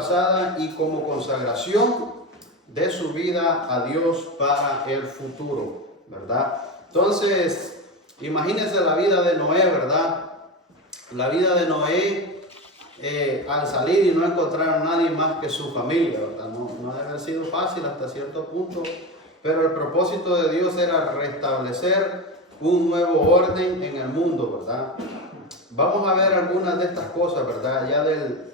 pasada y como consagración de su vida a Dios para el futuro, ¿verdad? Entonces, imagínense la vida de Noé, ¿verdad? La vida de Noé al salir y no encontrar a nadie más que su familia, ¿verdad? No debe haber sido fácil hasta cierto punto, pero el propósito de Dios era restablecer un nuevo orden en el mundo, ¿verdad? Vamos a ver algunas de estas cosas, ¿verdad? Ya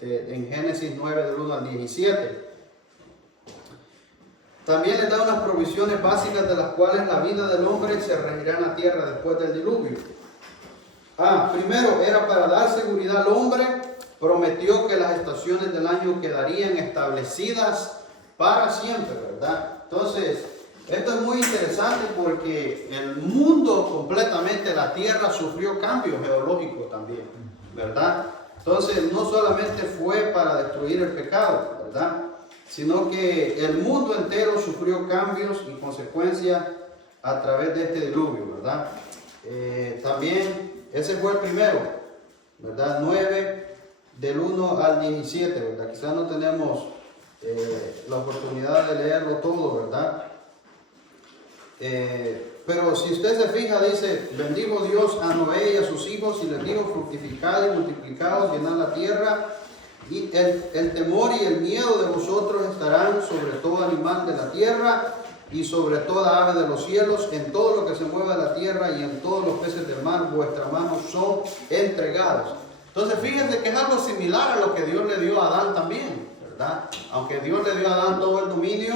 en Génesis 9, del 1 al 17. También les da unas provisiones básicas de las cuales la vida del hombre se regirá en la tierra después del diluvio. Primero, era para dar seguridad al hombre, prometió que las estaciones del año quedarían establecidas para siempre, ¿verdad? Entonces, esto es muy interesante porque el mundo completamente, la tierra, sufrió cambios geológicos también, ¿verdad? Entonces, no solamente fue para destruir el pecado, ¿verdad? Sino que el mundo entero sufrió cambios y consecuencias a través de este diluvio, ¿verdad? También, ese fue el primero, ¿verdad? 9, del 1 al 17, ¿verdad? Quizás no tenemos la oportunidad de leerlo todo, ¿verdad? Pero si usted se fija, dice, bendijo Dios a Noé y a sus hijos y les dijo, fructificad y multiplicaos, llenad la tierra, y el temor y el miedo de vosotros estarán sobre todo animal de la tierra y sobre toda ave de los cielos, en todo lo que se mueva de la tierra y en todos los peces del mar, vuestras manos son entregados. Entonces fíjense que es algo similar a lo que Dios le dio a Adán también, ¿verdad? Aunque Dios le dio a Adán todo el dominio,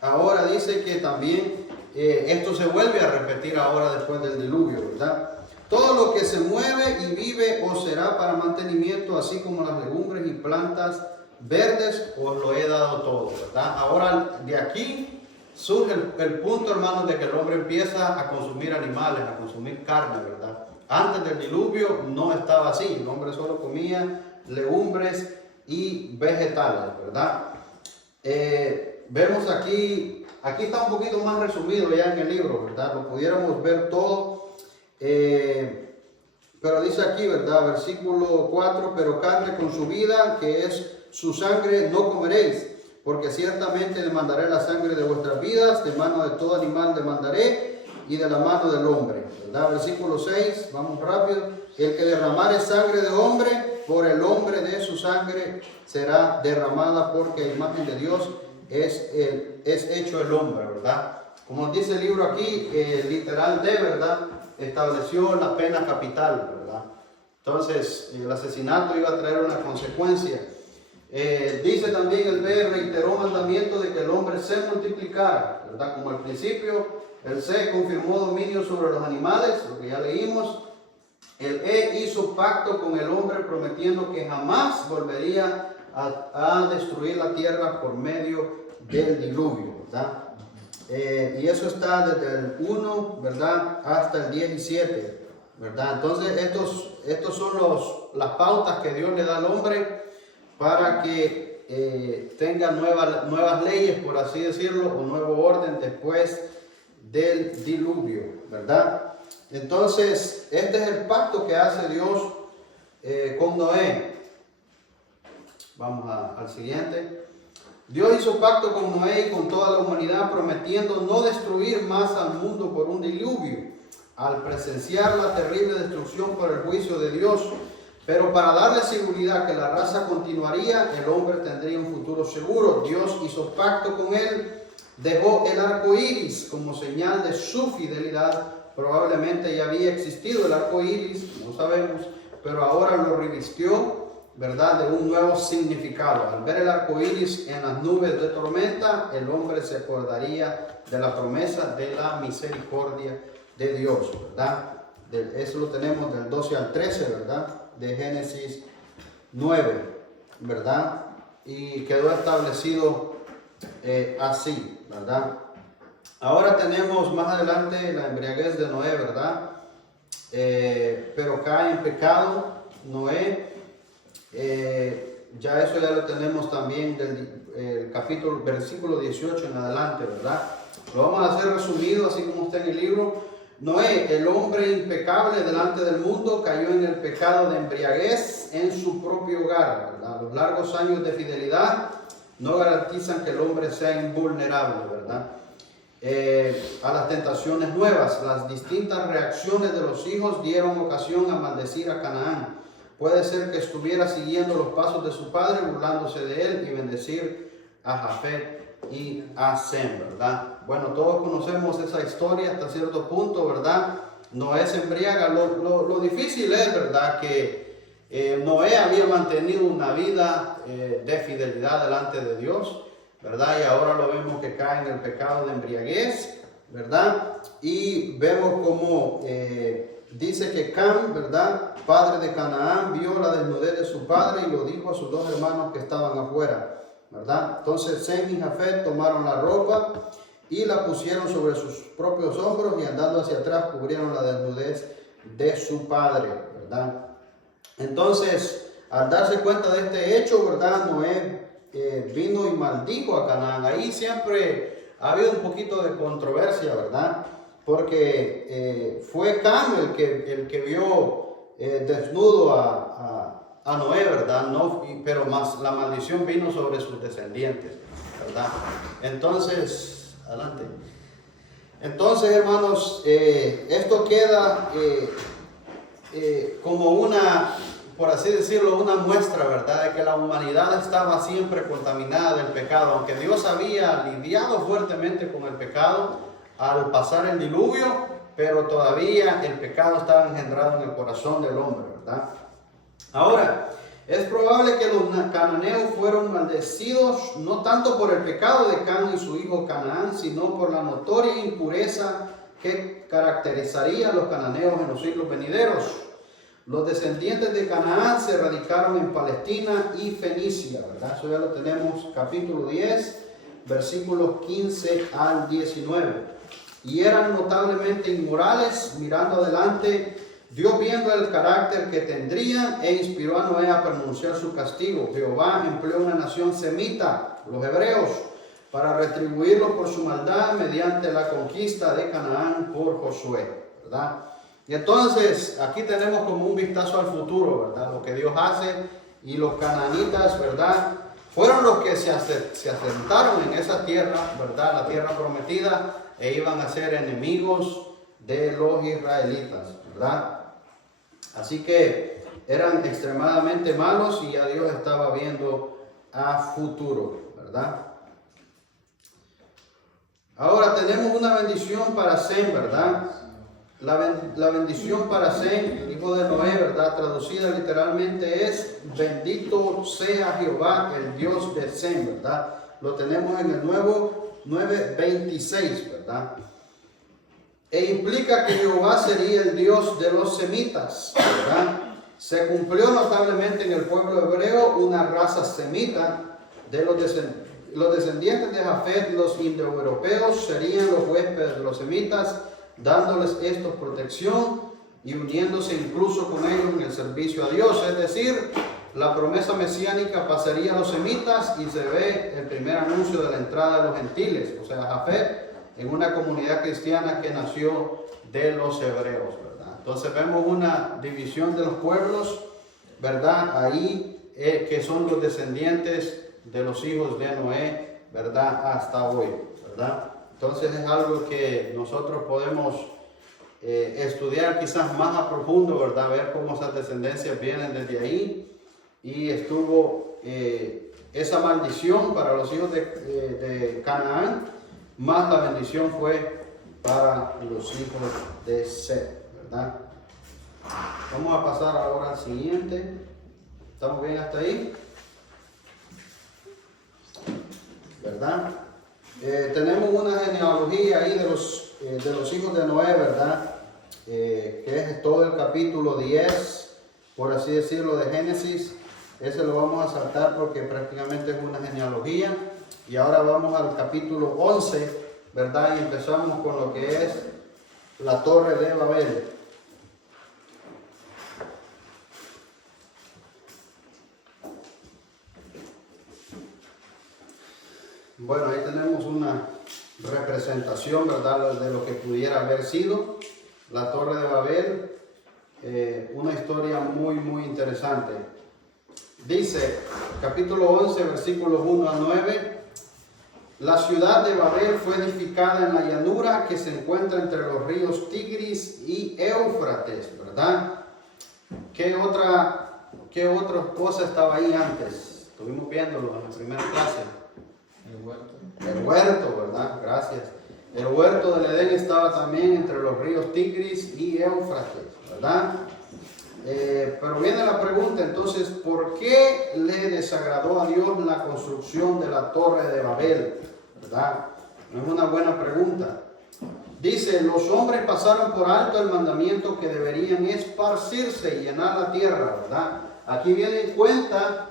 ahora dice que también esto se vuelve a repetir ahora después del diluvio, ¿verdad? Todo lo que se mueve y vive os será para mantenimiento, así como las legumbres y plantas verdes os lo he dado todo, ¿verdad? Ahora de aquí surge el punto, hermanos, de que el hombre empieza a consumir animales, a consumir carne, ¿verdad? Antes del diluvio no estaba así, el hombre solo comía legumbres y vegetales, ¿verdad? Vemos aquí está un poquito más resumido ya en el libro, ¿verdad? Lo pudiéramos ver todo, pero dice aquí, ¿verdad? Versículo 4, pero carne con su vida, que es su sangre, no comeréis, porque ciertamente demandaré la sangre de vuestras vidas, de mano de todo animal demandaré, y de la mano del hombre, ¿verdad? Versículo 6, vamos rápido, el que derramare sangre de hombre, por el hombre de su sangre será derramada, porque a imagen de Dios es hecho el hombre, ¿verdad? Como dice el libro aquí, literal de, ¿verdad? Estableció la pena capital, ¿verdad? Entonces, el asesinato iba a traer una consecuencia. Dice también el B, reiteró mandamiento de que el hombre se multiplicara, ¿verdad? Como al principio, el C confirmó dominio sobre los animales, lo que ya leímos. El E hizo pacto con el hombre prometiendo que jamás volvería a destruir la tierra por medio del diluvio, ¿verdad? Y eso está desde el 1, ¿verdad? Hasta el 17, ¿verdad? Entonces estos son las pautas que Dios le da al hombre para que tenga nuevas leyes, por así decirlo, o nuevo orden después del diluvio, ¿verdad? Entonces este es el pacto que hace Dios con Noé. Vamos al siguiente. Dios hizo pacto con Noé y con toda la humanidad, prometiendo no destruir más al mundo por un diluvio, al presenciar la terrible destrucción por el juicio de Dios. Pero para darle seguridad que la raza continuaría, el hombre tendría un futuro seguro. Dios hizo pacto con él, dejó el arco iris como señal de su fidelidad. Probablemente ya había existido el arco iris, no sabemos, pero ahora lo revistió, ¿verdad?, de un nuevo significado. Al ver el arco iris en las nubes de tormenta, el hombre se acordaría de la promesa de la misericordia de Dios, ¿verdad? Eso lo tenemos del 12 al 13, ¿verdad?, de Génesis 9, ¿verdad? Y quedó establecido así, ¿verdad? Ahora tenemos más adelante la embriaguez de Noé, ¿verdad? Pero cae en pecado Noé. Ya eso ya lo tenemos también del versículo 18 en adelante, ¿verdad? Lo vamos a hacer resumido, así como está en el libro. Noé, el hombre impecable delante del mundo, cayó en el pecado de embriaguez en su propio hogar, ¿verdad? Los largos años de fidelidad no garantizan que el hombre sea invulnerable, ¿verdad? A las tentaciones nuevas. Las distintas reacciones de los hijos dieron ocasión a maldecir a Canaán. Puede ser que estuviera siguiendo los pasos de su padre, burlándose de él, y bendecir a Jafet y a Sem, ¿verdad? Bueno, todos conocemos esa historia hasta cierto punto, ¿verdad? Noé se embriaga. Lo difícil es, ¿verdad?, que Noé había mantenido una vida de fidelidad delante de Dios, ¿verdad? Y ahora lo vemos que cae en el pecado de embriaguez, ¿verdad? Y vemos como dice que Cam, ¿verdad?, padre de Canaán, vio la desnudez de su padre y lo dijo a sus dos hermanos que estaban afuera, ¿verdad? Entonces Sem y Jafet tomaron la ropa y la pusieron sobre sus propios hombros y andando hacia atrás cubrieron la desnudez de su padre, ¿verdad? Entonces, al darse cuenta de este hecho, ¿verdad?, Noé vino y maldijo a Canaán. Ahí siempre ha habido un poquito de controversia, ¿verdad? Porque fue Cam el que vio desnudo a Noé, ¿verdad? No, pero más la maldición vino sobre sus descendientes, ¿verdad? Entonces, adelante. Entonces, hermanos, esto queda como una, por así decirlo, una muestra, ¿verdad?, de que la humanidad estaba siempre contaminada del pecado. Aunque Dios había lidiado fuertemente con el pecado al pasar el diluvio, pero todavía el pecado estaba engendrado en el corazón del hombre, ¿verdad? Ahora, es probable que los cananeos fueron maldecidos no tanto por el pecado de Cam y su hijo Canaán, sino por la notoria impureza que caracterizaría a los cananeos en los siglos venideros. Los descendientes de Canaán se radicaron en Palestina y Fenicia, ¿verdad? Eso ya lo tenemos, capítulo 10, versículos 15 al 19. Y eran notablemente inmorales, mirando adelante. Dios, viendo el carácter que tendrían, e inspiró a Noé a pronunciar su castigo. Jehová empleó una nación semita, los hebreos, para retribuirlos por su maldad mediante la conquista de Canaán por Josué, ¿verdad? Y entonces aquí tenemos como un vistazo al futuro, ¿verdad? Lo que Dios hace. Y los cananitas, ¿verdad?, fueron los que se asentaron en esa tierra, ¿verdad?, la tierra prometida, e iban a ser enemigos de los israelitas, ¿verdad? Así que eran extremadamente malos y ya Dios estaba viendo a futuro, ¿verdad? Ahora tenemos una bendición para Sem, ¿verdad? La bendición para Sem, hijo de Noé, ¿verdad?, traducida literalmente es: bendito sea Jehová, el Dios de Sem, ¿verdad? Lo tenemos en el Nuevo 9:26, ¿verdad? E implica que Jehová sería el Dios de los semitas, ¿verdad? Se cumplió notablemente en el pueblo hebreo una raza semita. De los descendientes de Jafet, los indoeuropeos, serían los huéspedes de los semitas, dándoles estos protección y uniéndose incluso con ellos en el servicio a Dios. Es decir, la promesa mesiánica pasaría a los semitas y se ve el primer anuncio de la entrada de los gentiles, o sea, Jafet, en una comunidad cristiana que nació de los hebreos, ¿verdad? Entonces vemos una división de los pueblos, ¿verdad? Ahí que son los descendientes de los hijos de Noé, ¿verdad?, hasta hoy, ¿verdad? Entonces es algo que nosotros podemos estudiar quizás más a profundo, ¿verdad? Ver cómo esas descendencias vienen desde ahí. Y estuvo esa maldición para los hijos de Canaán, más la bendición fue para los hijos de Set, ¿verdad? Vamos a pasar ahora al siguiente. ¿Estamos bien hasta ahí? ¿Verdad? Tenemos una genealogía ahí de los hijos de Noé, ¿verdad? Que es todo el capítulo 10, por así decirlo, de Génesis. Ese lo vamos a saltar porque prácticamente es una genealogía. Y ahora vamos al capítulo 11, ¿verdad? Y empezamos con lo que es la Torre de Babel. Bueno, ahí tenemos una representación, ¿verdad?, de lo que pudiera haber sido. la Torre de Babel, una historia muy, muy interesante. Dice, capítulo 11, versículos 1 a 9, la ciudad de Babel fue edificada en la llanura que se encuentra entre los ríos Tigris y Éufrates, ¿verdad? ¿Qué otra cosa estaba ahí antes? Estuvimos viéndolo en la primera clase. El huerto, ¿verdad? Gracias. El huerto del Edén estaba también entre los ríos Tigris y Éufrates, ¿verdad? Pero viene la pregunta entonces, ¿por qué le desagradó a Dios la construcción de la Torre de Babel? ¿Verdad? Es una buena pregunta. Dice, los hombres pasaron por alto el mandamiento que deberían esparcirse y llenar la tierra, ¿verdad? Aquí viene en cuenta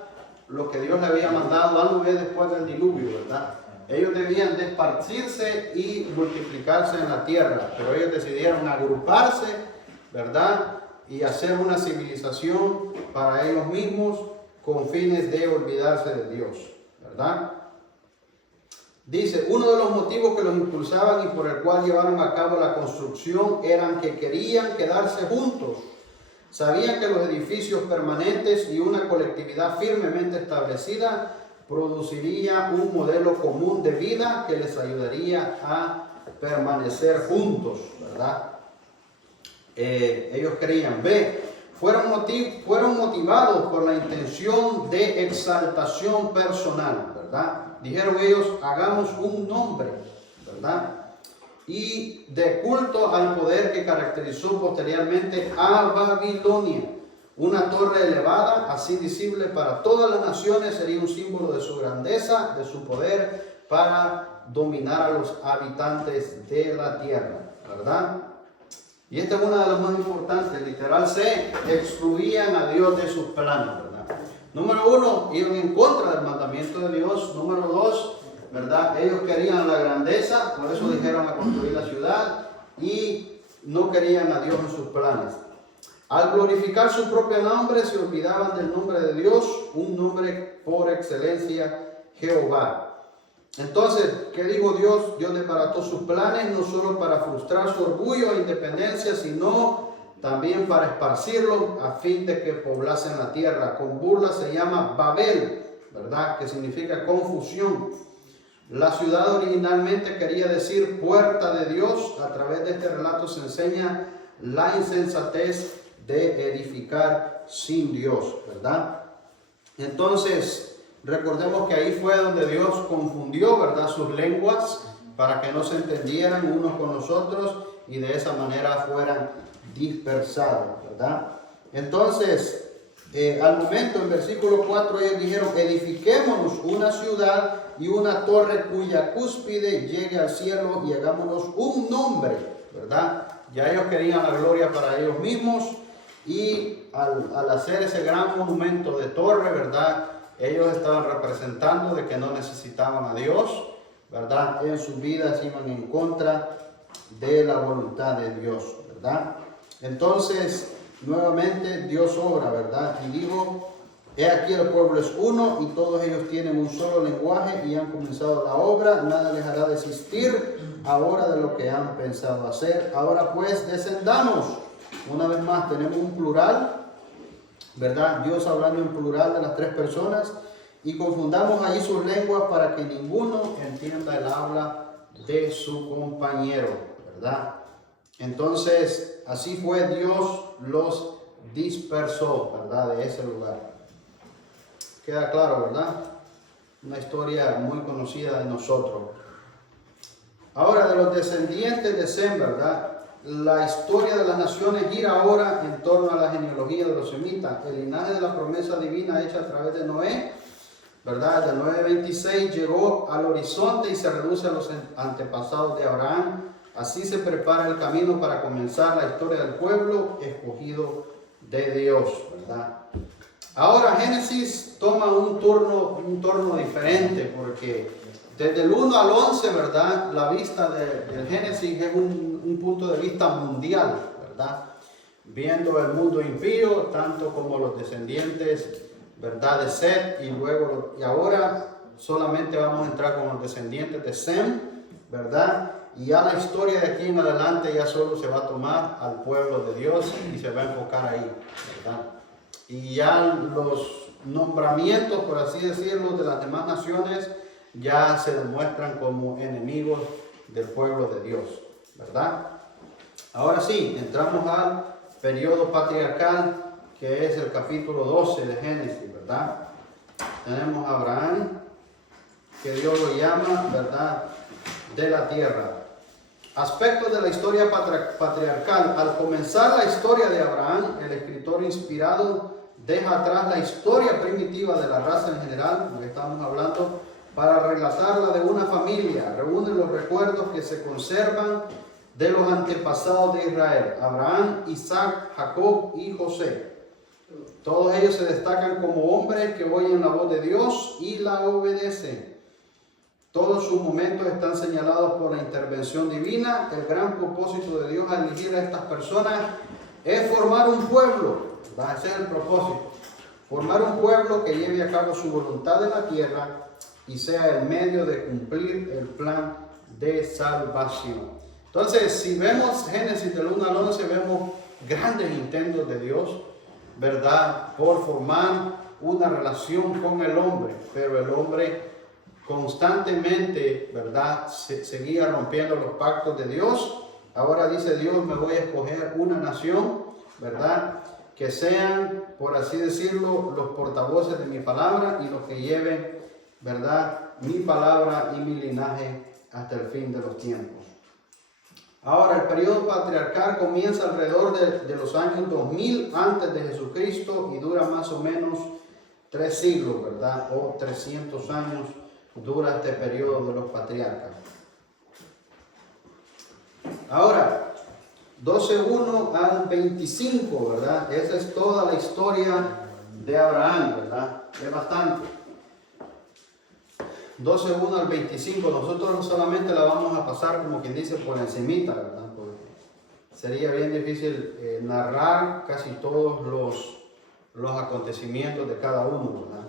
lo que Dios le había mandado algo después del diluvio, ¿verdad? Ellos debían de esparcirse y multiplicarse en la tierra, pero ellos decidieron agruparse, ¿verdad? Y hacer una civilización para ellos mismos con fines de olvidarse de Dios, ¿verdad? Dice, uno de los motivos que los impulsaban y por el cual llevaron a cabo la construcción eran que querían quedarse juntos. Sabían que los edificios permanentes y una colectividad firmemente establecida produciría un modelo común de vida que les ayudaría a permanecer juntos, ¿verdad? Ellos querían, fueron motivados por la intención de exaltación personal, ¿verdad? Dijeron ellos, hagamos un nombre, ¿verdad? Y de culto al poder que caracterizó posteriormente a Babilonia. Una torre elevada, así visible para todas las naciones, sería un símbolo de su grandeza, de su poder para dominar a los habitantes de la tierra, ¿verdad? Y esta es una de las más importantes, literal se excluían a Dios de sus planes, ¿verdad? Número uno, iban en contra del mandamiento de Dios. Número dos, ¿verdad? Ellos querían la grandeza, por eso dijeron a construir la ciudad y no querían a Dios en sus planes. Al glorificar su propio nombre, se olvidaban del nombre de Dios, un nombre por excelencia, Jehová. Entonces, ¿qué dijo Dios? Dios desbarató sus planes, no solo para frustrar su orgullo e independencia, sino también para esparcirlo a fin de que poblasen la tierra. Con burla se llama Babel, ¿verdad? Que significa confusión. La ciudad originalmente quería decir puerta de Dios. A través de este relato se enseña la insensatez de edificar sin Dios, ¿verdad? Entonces, recordemos que ahí fue donde Dios confundió, ¿verdad?, sus lenguas para que no se entendieran unos con los otros y de esa manera fueran dispersados, ¿verdad? Entonces, al momento, en versículo 4, ellos dijeron, edifiquémonos una ciudad y una torre cuya cúspide llegue al cielo y hagámonos un nombre, ¿verdad? Ya ellos querían la gloria para ellos mismos y al hacer ese gran monumento de torre, ¿verdad?, ellos estaban representando de que no necesitaban a Dios, ¿verdad? En sus vidas iban en contra de la voluntad de Dios, ¿verdad? Entonces, nuevamente Dios obra, ¿verdad? Y dijo, he aquí el pueblo es uno y todos ellos tienen un solo lenguaje y han comenzado la obra, nada les hará desistir ahora de lo que han pensado hacer. Ahora pues descendamos. Una vez más tenemos un plural, ¿verdad? Dios hablando en plural de las tres personas y confundamos ahí sus lenguas para que ninguno entienda el habla de su compañero, ¿verdad? Entonces, así fue, Dios los dispersó, ¿verdad?, de ese lugar. Queda claro, ¿verdad? Una historia muy conocida de nosotros. Ahora, de los descendientes de Sem, ¿verdad? La historia de las naciones gira ahora en torno a la genealogía de los semitas, el linaje de la promesa divina hecha a través de Noé, ¿verdad? Del 9:26 llegó al horizonte y se reduce a los antepasados de Abraham. Así se prepara el camino para comenzar la historia del pueblo escogido de Dios, ¿verdad? Ahora Génesis toma un torno diferente, porque desde el 1 al 11, ¿verdad?, la vista del Génesis es un punto de vista mundial, ¿verdad? Viendo el mundo impío, tanto como los descendientes, ¿verdad?, de Set, y ahora solamente vamos a entrar con los descendientes de Sem, ¿verdad? Y ya la historia de aquí en adelante ya solo se va a tomar al pueblo de Dios y se va a enfocar ahí, ¿verdad? Y ya los nombramientos, por así decirlo, de las demás naciones ya se demuestran como enemigos del pueblo de Dios, ¿verdad? Ahora sí, entramos al periodo patriarcal, que es el capítulo 12 de Génesis, ¿verdad? Tenemos a Abraham, que Dios lo llama, ¿verdad?, de la tierra. Aspectos de la historia patriarcal. Al comenzar la historia de Abraham, el escritor inspirado deja atrás la historia primitiva de la raza en general, lo que estamos hablando, para relatarla de una familia. Reúne los recuerdos que se conservan de los antepasados de Israel: Abraham, Isaac, Jacob y José. Todos ellos se destacan como hombres que oyen la voz de Dios y la obedecen. Todos sus momentos están señalados por la intervención divina. El gran propósito de Dios al elegir a estas personas es formar un pueblo. Va a ser el propósito. Formar un pueblo que lleve a cabo su voluntad en la tierra y sea el medio de cumplir el plan de salvación. Entonces, si vemos Génesis del 1 al 11, vemos grandes intentos de Dios, ¿verdad?, por formar una relación con el hombre, pero el hombre constantemente, ¿verdad?, seguía rompiendo los pactos de Dios. Ahora dice Dios: me voy a escoger una nación, ¿verdad?, que sean, por así decirlo, los portavoces de mi palabra y los que lleven, ¿verdad?, mi palabra y mi linaje hasta el fin de los tiempos. Ahora, el periodo patriarcal comienza alrededor de los años 2000 antes de Jesucristo y dura más o menos 3 siglos, ¿verdad?, o 300 años dura este periodo de los patriarcas. Ahora, 12:1 al 25, ¿verdad? Esa es toda la historia de Abraham, ¿verdad? Es bastante. 12:1 al 25, nosotros solamente la vamos a pasar, como quien dice, por encimita, ¿verdad? Porque sería bien difícil narrar casi todos los acontecimientos de cada uno, ¿verdad?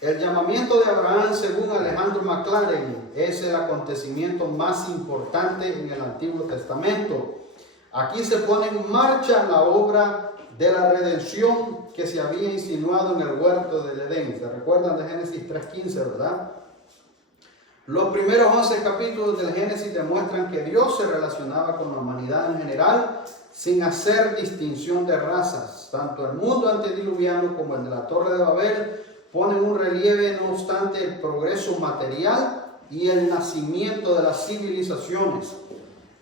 El llamamiento de Abraham, según Alejandro McLaren, es el acontecimiento más importante en el Antiguo Testamento. Aquí se pone en marcha la obra de la redención que se había insinuado en el huerto del Edén. ¿Se recuerdan de Génesis 3:15, verdad? Los primeros 11 capítulos del Génesis demuestran que Dios se relacionaba con la humanidad en general sin hacer distinción de razas. Tanto el mundo antediluviano como el de la Torre de Babel ponen un relieve, no obstante, el progreso material y el nacimiento de las civilizaciones.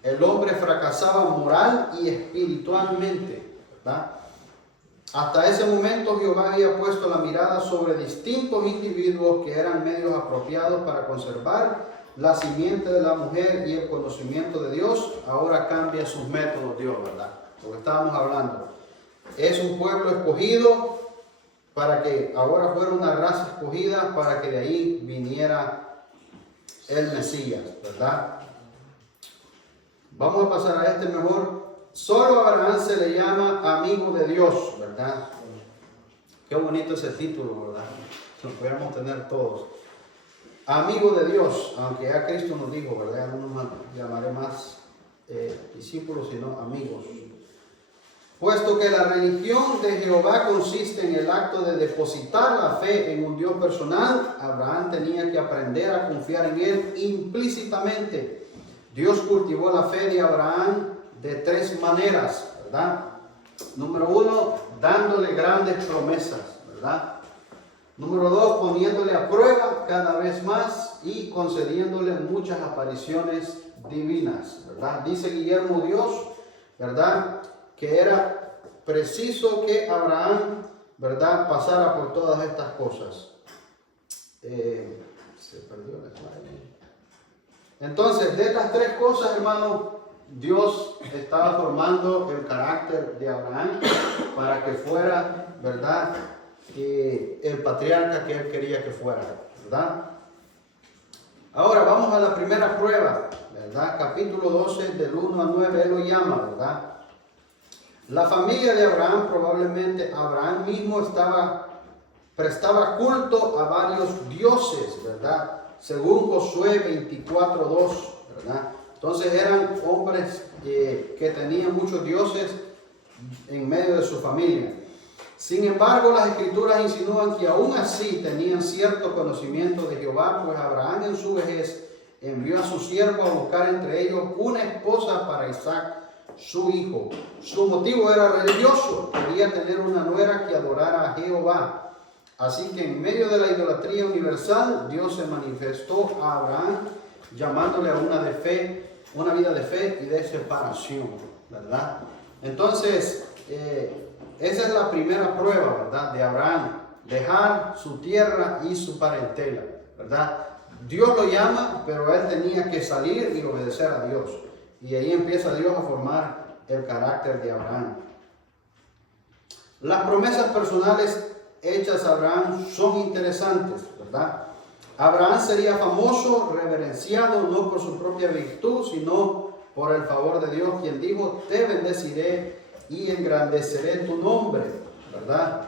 El hombre fracasaba moral y espiritualmente, ¿verdad? Hasta ese momento Jehová había puesto la mirada sobre distintos individuos que eran medios apropiados para conservar la simiente de la mujer y el conocimiento de Dios. Ahora cambia sus métodos Dios, ¿verdad? Lo que estábamos hablando. Es un pueblo escogido para que ahora fuera una raza escogida para que de ahí viniera el Mesías, ¿verdad? Vamos a pasar a este mejor. Solo a Abraham se le llama amigo de Dios, ¿verdad? Qué bonito ese título, ¿verdad? Lo podemos tener todos. Amigo de Dios, aunque ya Cristo nos dijo, ¿verdad? No llamaré más discípulos, sino amigos. Puesto que la religión de Jehová consiste en el acto de depositar la fe en un Dios personal, Abraham tenía que aprender a confiar en Él implícitamente. Dios cultivó la fe de Abraham de 3 maneras, ¿verdad? Número 1, dándole grandes promesas, ¿verdad? Número 2, poniéndole a prueba cada vez más y concediéndole muchas apariciones divinas, ¿verdad? Dice Guillermo Dios, ¿verdad?, que era preciso que Abraham, ¿verdad?, pasara por todas estas cosas. Se perdió la slide. Entonces, de estas 3 cosas, hermano, Dios estaba formando el carácter de Abraham para que fuera, ¿verdad?, el patriarca que él quería que fuera, ¿verdad? Ahora vamos a la primera prueba, ¿verdad? Capítulo 12, del 1 al 9, él lo llama, ¿verdad? La familia de Abraham, probablemente Abraham mismo estaba prestaba culto a varios dioses, ¿verdad? Según Josué 24:2, ¿verdad? Entonces eran hombres que tenían muchos dioses en medio de su familia. Sin embargo, las escrituras insinúan que aún así tenían cierto conocimiento de Jehová, pues Abraham en su vejez envió a su siervo a buscar entre ellos una esposa para Isaac, su hijo. Su motivo era religioso, quería tener una nuera que adorara a Jehová. Así que en medio de la idolatría universal, Dios se manifestó a Abraham llamándole a una vida de fe y de separación, ¿verdad? Entonces, esa es la primera prueba, ¿verdad? De Abraham, dejar su tierra y su parentela, ¿verdad? Dios lo llama, pero él tenía que salir y obedecer a Dios. Y ahí empieza Dios a formar el carácter de Abraham. Las promesas personales hechas a Abraham son interesantes, ¿verdad? Abraham sería famoso, reverenciado, no por su propia virtud, sino por el favor de Dios, quien dijo, te bendeciré y engrandeceré tu nombre, ¿verdad?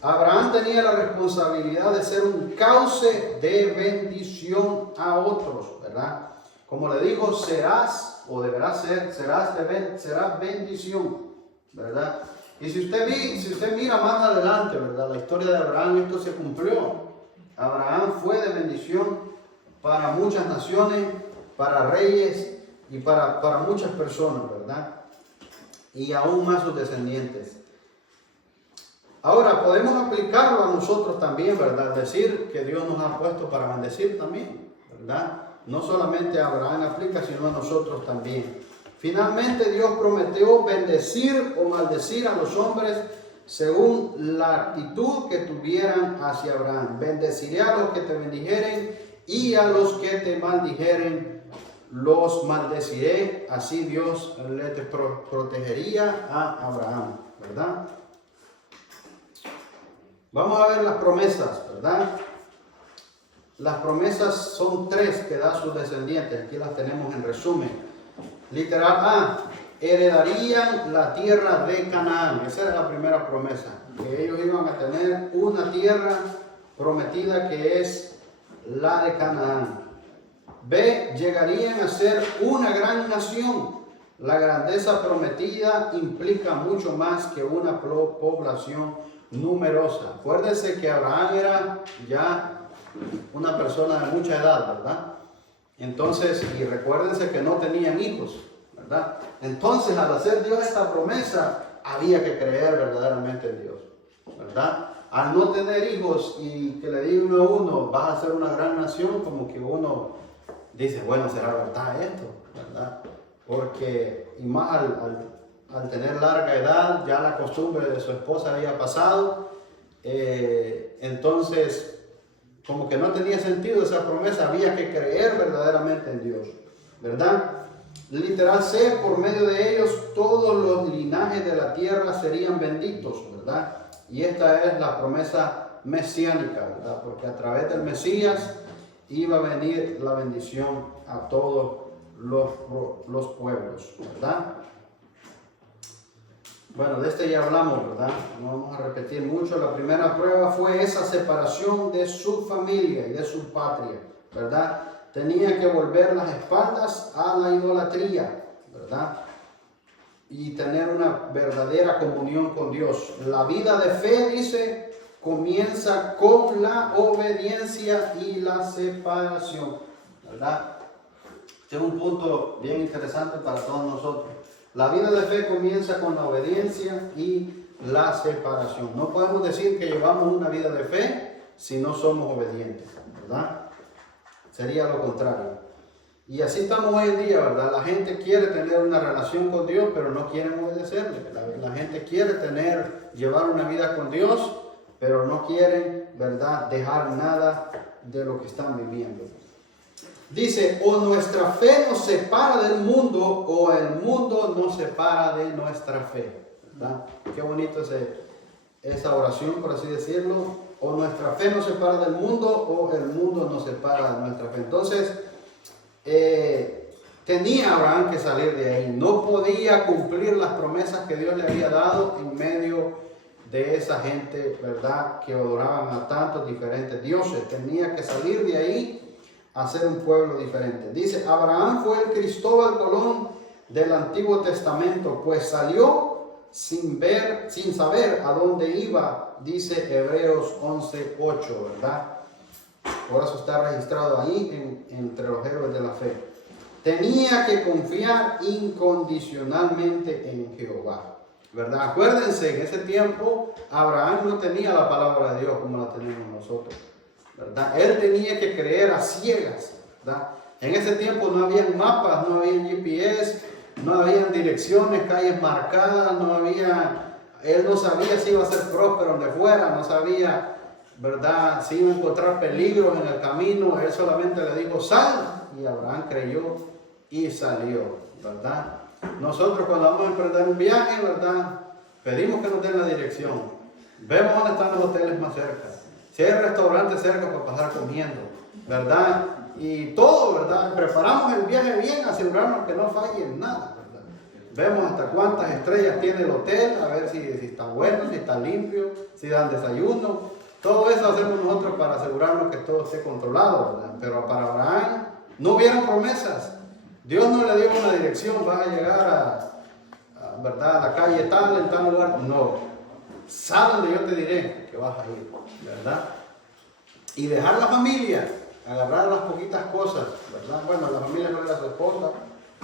Abraham tenía la responsabilidad de ser un cauce de bendición a otros, ¿verdad? Como le dijo, serás, o deberás ser, serás bendición, ¿verdad? Y si usted mira más adelante, ¿verdad? La historia de Abraham, esto se cumplió. Abraham fue de bendición para muchas naciones, para reyes y para muchas personas, ¿verdad? Y aún más sus descendientes. Ahora, podemos aplicarlo a nosotros también, ¿verdad? Decir que Dios nos ha puesto para bendecir también, ¿verdad? No solamente a Abraham aplica, sino a nosotros también. Finalmente, Dios prometió bendecir o maldecir a los hombres según la actitud que tuvieran hacia Abraham. Bendeciré a los que te bendijeren y a los que te maldijeren los maldeciré. Así Dios le protegería a Abraham, ¿verdad? Vamos a ver las promesas, ¿verdad? Las promesas son 3 que da sus descendientes. Aquí las tenemos en resumen. Literal A, heredarían la tierra de Canaán. Esa era la primera promesa, que ellos iban a tener una tierra prometida que es la de Canaán. B, llegarían a ser una gran nación. La grandeza prometida implica mucho más que una población numerosa. Acuérdense que Abraham era ya una persona de mucha edad, ¿verdad? Entonces, y recuérdense que no tenían hijos, ¿verdad? Entonces, al hacer Dios esta promesa, había que creer verdaderamente en Dios, ¿verdad? Al no tener hijos y que le digan a uno, vas a ser una gran nación, como que uno dice, bueno, será verdad esto, ¿verdad? Porque, y más al tener larga edad, ya la costumbre de su esposa había pasado, entonces, como que no tenía sentido esa promesa, había que creer verdaderamente en Dios, ¿verdad? Literal C, por medio de ellos todos los linajes de la tierra serían benditos, ¿verdad? Y esta es la promesa mesiánica, ¿verdad? Porque a través del Mesías iba a venir la bendición a todos los pueblos, ¿verdad? Bueno, de este ya hablamos, ¿verdad? No vamos a repetir mucho. La primera prueba fue esa separación de su familia y de su patria, ¿verdad? Tenía que volver las espaldas a la idolatría, ¿verdad? Y tener una verdadera comunión con Dios. La vida de fe, dice, comienza con la obediencia y la separación, ¿verdad? Este es un punto bien interesante para todos nosotros. La vida de fe comienza con la obediencia y la separación. No podemos decir que llevamos una vida de fe si no somos obedientes, ¿verdad? Sería lo contrario. Y así estamos hoy en día, ¿verdad? La gente quiere tener una relación con Dios, pero no quieren obedecerle. La gente quiere llevar una vida con Dios, pero no quieren, ¿verdad?, dejar nada de lo que están viviendo. Dice, o nuestra fe nos separa del mundo, o el mundo nos separa de nuestra fe, ¿verdad? Qué bonito es esa oración, por así decirlo. O nuestra fe nos separa del mundo, o el mundo nos separa de nuestra fe. Entonces, tenía Abraham que salir de ahí. No podía cumplir las promesas que Dios le había dado en medio de esa gente, ¿verdad?, que adoraban a tantos diferentes dioses. Tenía que salir de ahí a ser un pueblo diferente. Dice, Abraham fue el Cristóbal Colón del Antiguo Testamento, pues salió sin saber a dónde iba, dice Hebreos 11:8, ¿verdad? Por eso está registrado ahí entre los héroes de la fe. Tenía que confiar incondicionalmente en Jehová, ¿verdad? Acuérdense, en ese tiempo Abraham no tenía la palabra de Dios como la tenemos nosotros, ¿verdad? Él tenía que creer a ciegas, ¿verdad? En ese tiempo no había mapas, no había GPS, no había direcciones, calles marcadas, él no sabía si iba a ser próspero donde fuera, no sabía, ¿verdad?, si iba a encontrar peligros en el camino. Él solamente le dijo, sal, y Abraham creyó y salió, ¿verdad? Nosotros cuando vamos a emprender un viaje, ¿verdad?, pedimos que nos den la dirección, vemos dónde están los hoteles más cerca, si hay restaurantes cerca para pasar comiendo, ¿verdad?, y todo, ¿verdad? Preparamos el viaje bien, asegurarnos que no falle en nada, ¿verdad? Vemos hasta cuántas estrellas tiene el hotel, a ver si está bueno, si está limpio, si dan desayuno. Todo eso hacemos nosotros para asegurarnos que todo esté controlado, ¿verdad? Pero para Abraham no hubieron promesas. Dios no le dio una dirección, vas a llegar ¿verdad?, a la calle tal, en tal lugar. No, sal donde yo te diré que vas a ir, ¿verdad? Y dejar la familia, agarrar las poquitas cosas, ¿verdad? Bueno, la familia no era su esposa,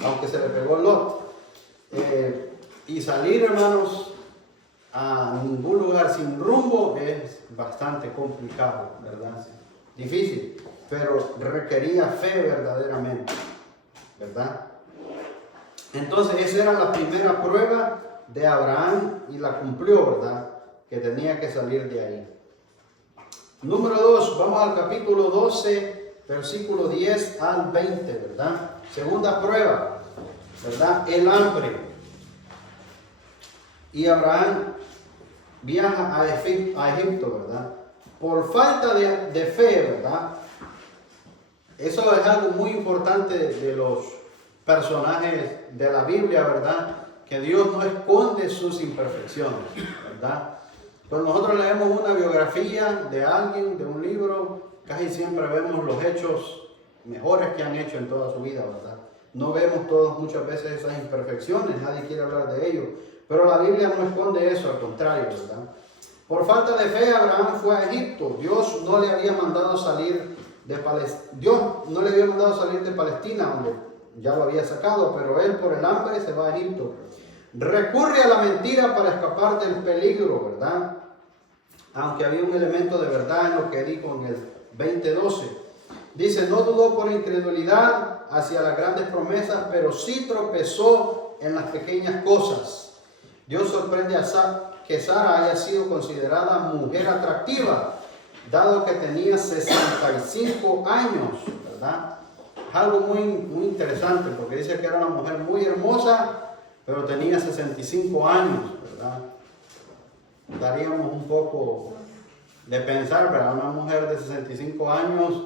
aunque se le pegó Lot. Y salir, hermanos, a ningún lugar sin rumbo es bastante complicado, ¿verdad? Difícil, pero requería fe verdaderamente, ¿verdad? Entonces esa era la primera prueba de Abraham y la cumplió, ¿verdad? Que tenía que salir de ahí. Número 2, vamos al capítulo 12, versículo 10 al 20, ¿verdad? Segunda prueba, ¿verdad? El hambre. Y Abraham viaja a Egipto, ¿verdad? Por falta de fe, ¿verdad? Eso es algo muy importante de los personajes de la Biblia, ¿verdad? Que Dios no esconde sus imperfecciones, ¿verdad? Cuando nosotros leemos una biografía de alguien, de un libro, casi siempre vemos los hechos mejores que han hecho en toda su vida, ¿verdad? No vemos todos muchas veces esas imperfecciones, nadie quiere hablar de ello. Pero la Biblia no esconde eso, al contrario, ¿verdad? Por falta de fe, Abraham fue a Egipto. Dios no le había mandado salir de Palestina, donde ya lo había sacado, pero él por el hambre se va a Egipto. Recurre a la mentira para escapar del peligro, ¿verdad? Aunque había un elemento de verdad en lo que dijo en el 20:12. Dice, no dudó por incredulidad hacia las grandes promesas, pero sí tropezó en las pequeñas cosas. Dios sorprende que Sara haya sido considerada mujer atractiva, dado que tenía 65 años, ¿verdad? Es algo muy interesante, porque dice que era una mujer muy hermosa, pero tenía 65 años, ¿verdad? Daríamos un poco de pensar, ¿verdad? Una mujer de 65 años,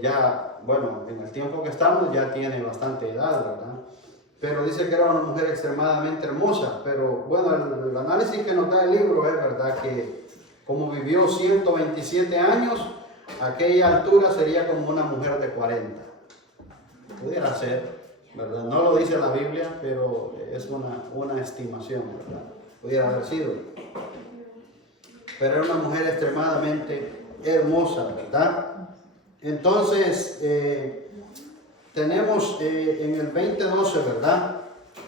ya, bueno, en el tiempo que estamos ya tiene bastante edad, ¿verdad? Pero dice que era una mujer extremadamente hermosa. Pero bueno, el análisis que nos da el libro es, ¿verdad?, que como vivió 127 años, a aquella altura sería como una mujer de 40. Pudiera ser, ¿verdad? No lo dice la Biblia, pero es una estimación, ¿verdad? Pudiera haber sido. Pero era una mujer extremadamente hermosa, ¿verdad? Entonces, tenemos en el 20:12, ¿verdad?,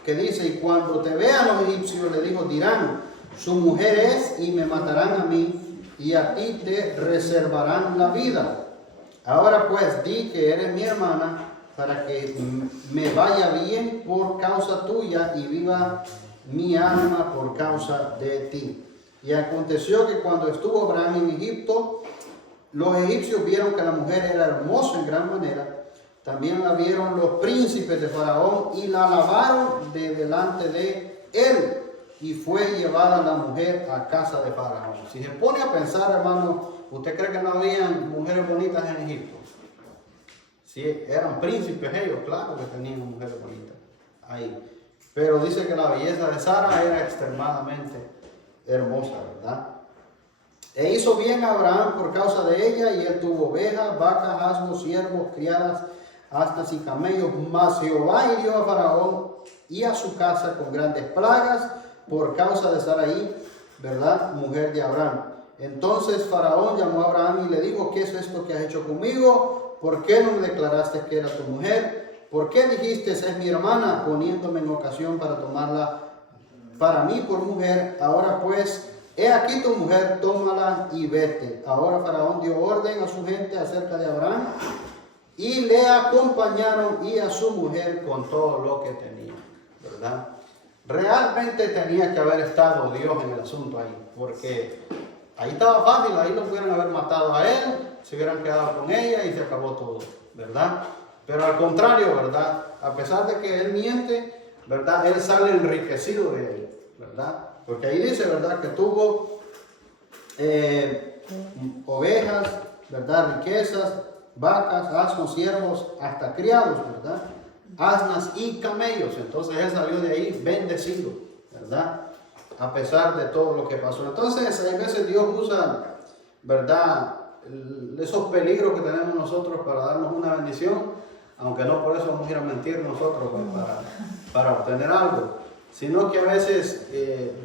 que dice, y cuando te vean los egipcios, le dijo, dirán, su mujer es, y me matarán a mí, y a ti te reservarán la vida. Ahora pues, di que eres mi hermana, para que me vaya bien por causa tuya, y viva mi alma por causa de ti. Y aconteció que cuando estuvo Abraham en Egipto, los egipcios vieron que la mujer era hermosa en gran manera. También la vieron los príncipes de Faraón y la alabaron de delante de él. Y fue llevada la mujer a casa de Faraón. Si se pone a pensar, hermano, ¿usted cree que no habían mujeres bonitas en Egipto? Sí, eran príncipes ellos, claro que tenían mujeres bonitas ahí. Pero dice que la belleza de Sara era extremadamente hermosa, ¿verdad? E hizo bien a Abraham por causa de ella, y él tuvo ovejas, vacas, asnos, siervos, criadas, asnas y camellos. Mas Jehová hirió a Faraón y a su casa con grandes plagas por causa de Sarai, ¿verdad?, mujer de Abraham. Entonces Faraón llamó a Abraham y le dijo: ¿qué es esto que has hecho conmigo? ¿Por qué no me declaraste que era tu mujer? ¿Por qué dijiste: es mi hermana, poniéndome en ocasión para tomarla para mí por mujer? Ahora pues, he aquí tu mujer, tómala y vete. Ahora Faraón dio orden a su gente acerca de Abraham, y le acompañaron, y a su mujer, con todo lo que tenía, ¿verdad? Realmente tenía que haber estado Dios en el asunto ahí, porque ahí estaba fácil, ahí lo pudieran haber matado a él, se hubieran quedado con ella y se acabó todo, ¿verdad? Pero al contrario, ¿verdad? A pesar de que él miente, ¿verdad?, él sale enriquecido de ahí, ¿verdad? Porque ahí dice, ¿verdad?, que tuvo ovejas, ¿verdad?, riquezas, vacas, asnos, siervos, hasta criados, ¿verdad?, asnas y camellos. Entonces él salió de ahí bendecido, ¿verdad?, a pesar de todo lo que pasó. Entonces hay veces Dios usa, ¿verdad?, esos peligros que tenemos nosotros para darnos una bendición, aunque no por eso vamos a ir a mentir nosotros para obtener algo, sino que a veces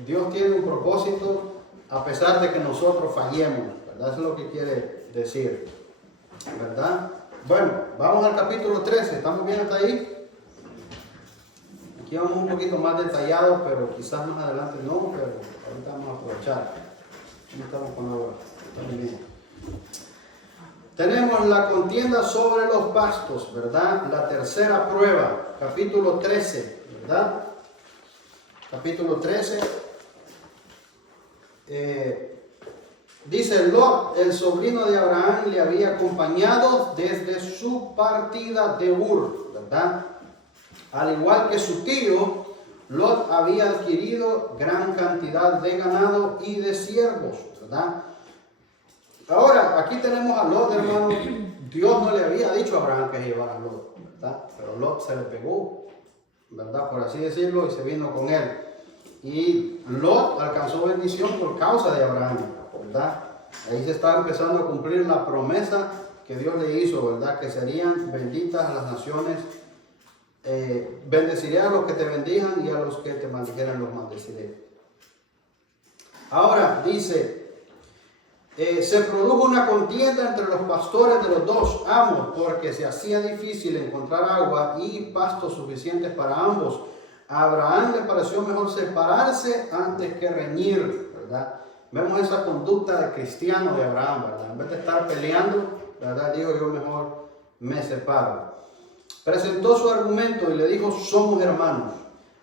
Dios tiene un propósito a pesar de que nosotros fallemos, ¿verdad? Eso es lo que quiere decir, ¿verdad? Bueno, vamos al capítulo 13, ¿estamos bien hasta ahí? Aquí vamos un poquito más detallado, pero quizás más adelante no, pero ahorita vamos a aprovechar. ¿Cómo estamos con la hora? Estamos bien. Tenemos la contienda sobre los pastos, ¿verdad? La tercera prueba, capítulo 13, ¿verdad? Capítulo 13. Dice: Lot, el sobrino de Abraham, le había acompañado desde su partida de Ur, ¿verdad? Al igual que su tío, Lot había adquirido gran cantidad de ganado y de siervos, ¿verdad? Ahora, aquí tenemos a Lot, hermano. Dios no le había dicho a Abraham que se llevara a Lot, ¿verdad? Pero Lot se le pegó, ¿verdad?, por así decirlo, y se vino con él. Y Lot alcanzó bendición por causa de Abraham, ¿verdad? Ahí se está empezando a cumplir la promesa que Dios le hizo, ¿verdad?, que serían benditas las naciones. Bendeciré a los que te bendigan, y a los que te maldijeran los maldeciré. Ahora dice: se produjo una contienda entre los pastores de los dos amos, porque se hacía difícil encontrar agua y pastos suficientes para ambos. A Abraham le pareció mejor separarse antes que reñir, ¿verdad? Vemos esa conducta de cristiano de Abraham, ¿verdad? En vez de estar peleando, ¿verdad?, digo: yo mejor me separo. Presentó su argumento y le dijo: somos hermanos.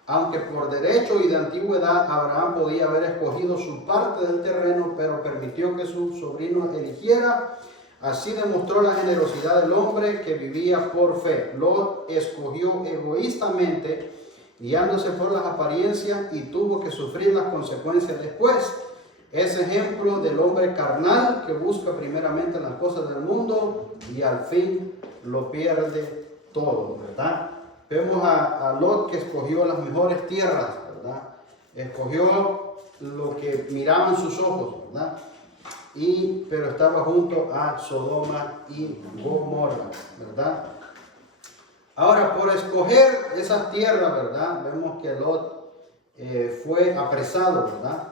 Aunque por derecho y de antigüedad Abraham podía haber escogido su parte del terreno, pero permitió que su sobrino eligiera. Así demostró la generosidad del hombre que vivía por fe. Lot escogió egoístamente, guiándose por las apariencias, y tuvo que sufrir las consecuencias después. Es ejemplo del hombre carnal que busca primeramente las cosas del mundo y al fin lo pierde todo, ¿verdad? Vemos a Lot que escogió las mejores tierras, ¿verdad? Escogió lo que miraban sus ojos, ¿verdad? Pero estaba junto a Sodoma y Gomorra, ¿verdad? Ahora, por escoger esas tierras, ¿verdad?, vemos que Lot fue apresado, ¿verdad?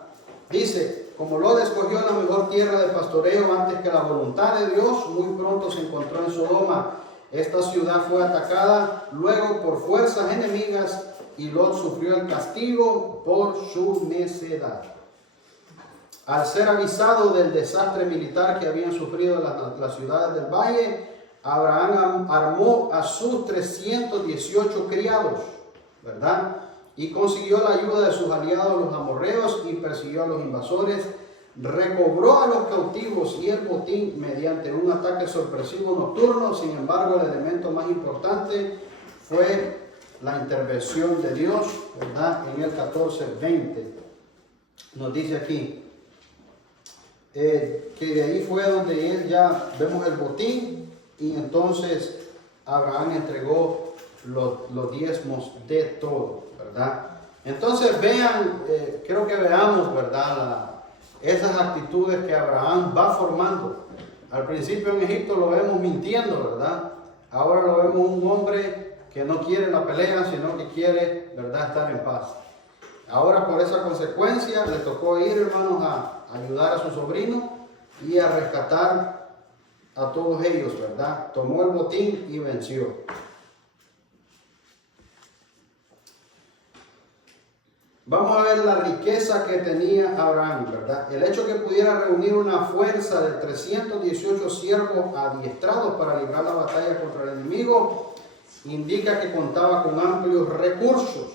Dice: como Lot escogió la mejor tierra de pastoreo antes que la voluntad de Dios, muy pronto se encontró en Sodoma. Esta ciudad fue atacada luego por fuerzas enemigas, y Lot sufrió el castigo por su necedad. Al ser avisado del desastre militar que habían sufrido las ciudades del valle, Abraham armó a sus 318 criados, ¿verdad?, y consiguió la ayuda de sus aliados los amorreos, y persiguió a los invasores. Recobró a los cautivos y el botín mediante un ataque sorpresivo nocturno. Sin embargo, el elemento más importante fue la intervención de Dios, ¿verdad? En el 14:20 nos dice aquí que de ahí fue donde él, ya vemos el botín, y entonces Abraham entregó los diezmos de todo, ¿verdad? Entonces vean, creo que veamos, ¿verdad? Esas actitudes que Abraham va formando. Al principio en Egipto lo vemos mintiendo, ¿verdad? Ahora lo vemos un hombre que no quiere la pelea, sino que quiere, ¿verdad?, estar en paz. Ahora por esa consecuencia le tocó ir, hermanos, a ayudar a su sobrino y a rescatar a todos ellos, ¿verdad? Tomó el botín y venció. Vamos a ver la riqueza que tenía Abraham, ¿verdad? El hecho que pudiera reunir una fuerza de 318 siervos adiestrados para librar la batalla contra el enemigo indica que contaba con amplios recursos.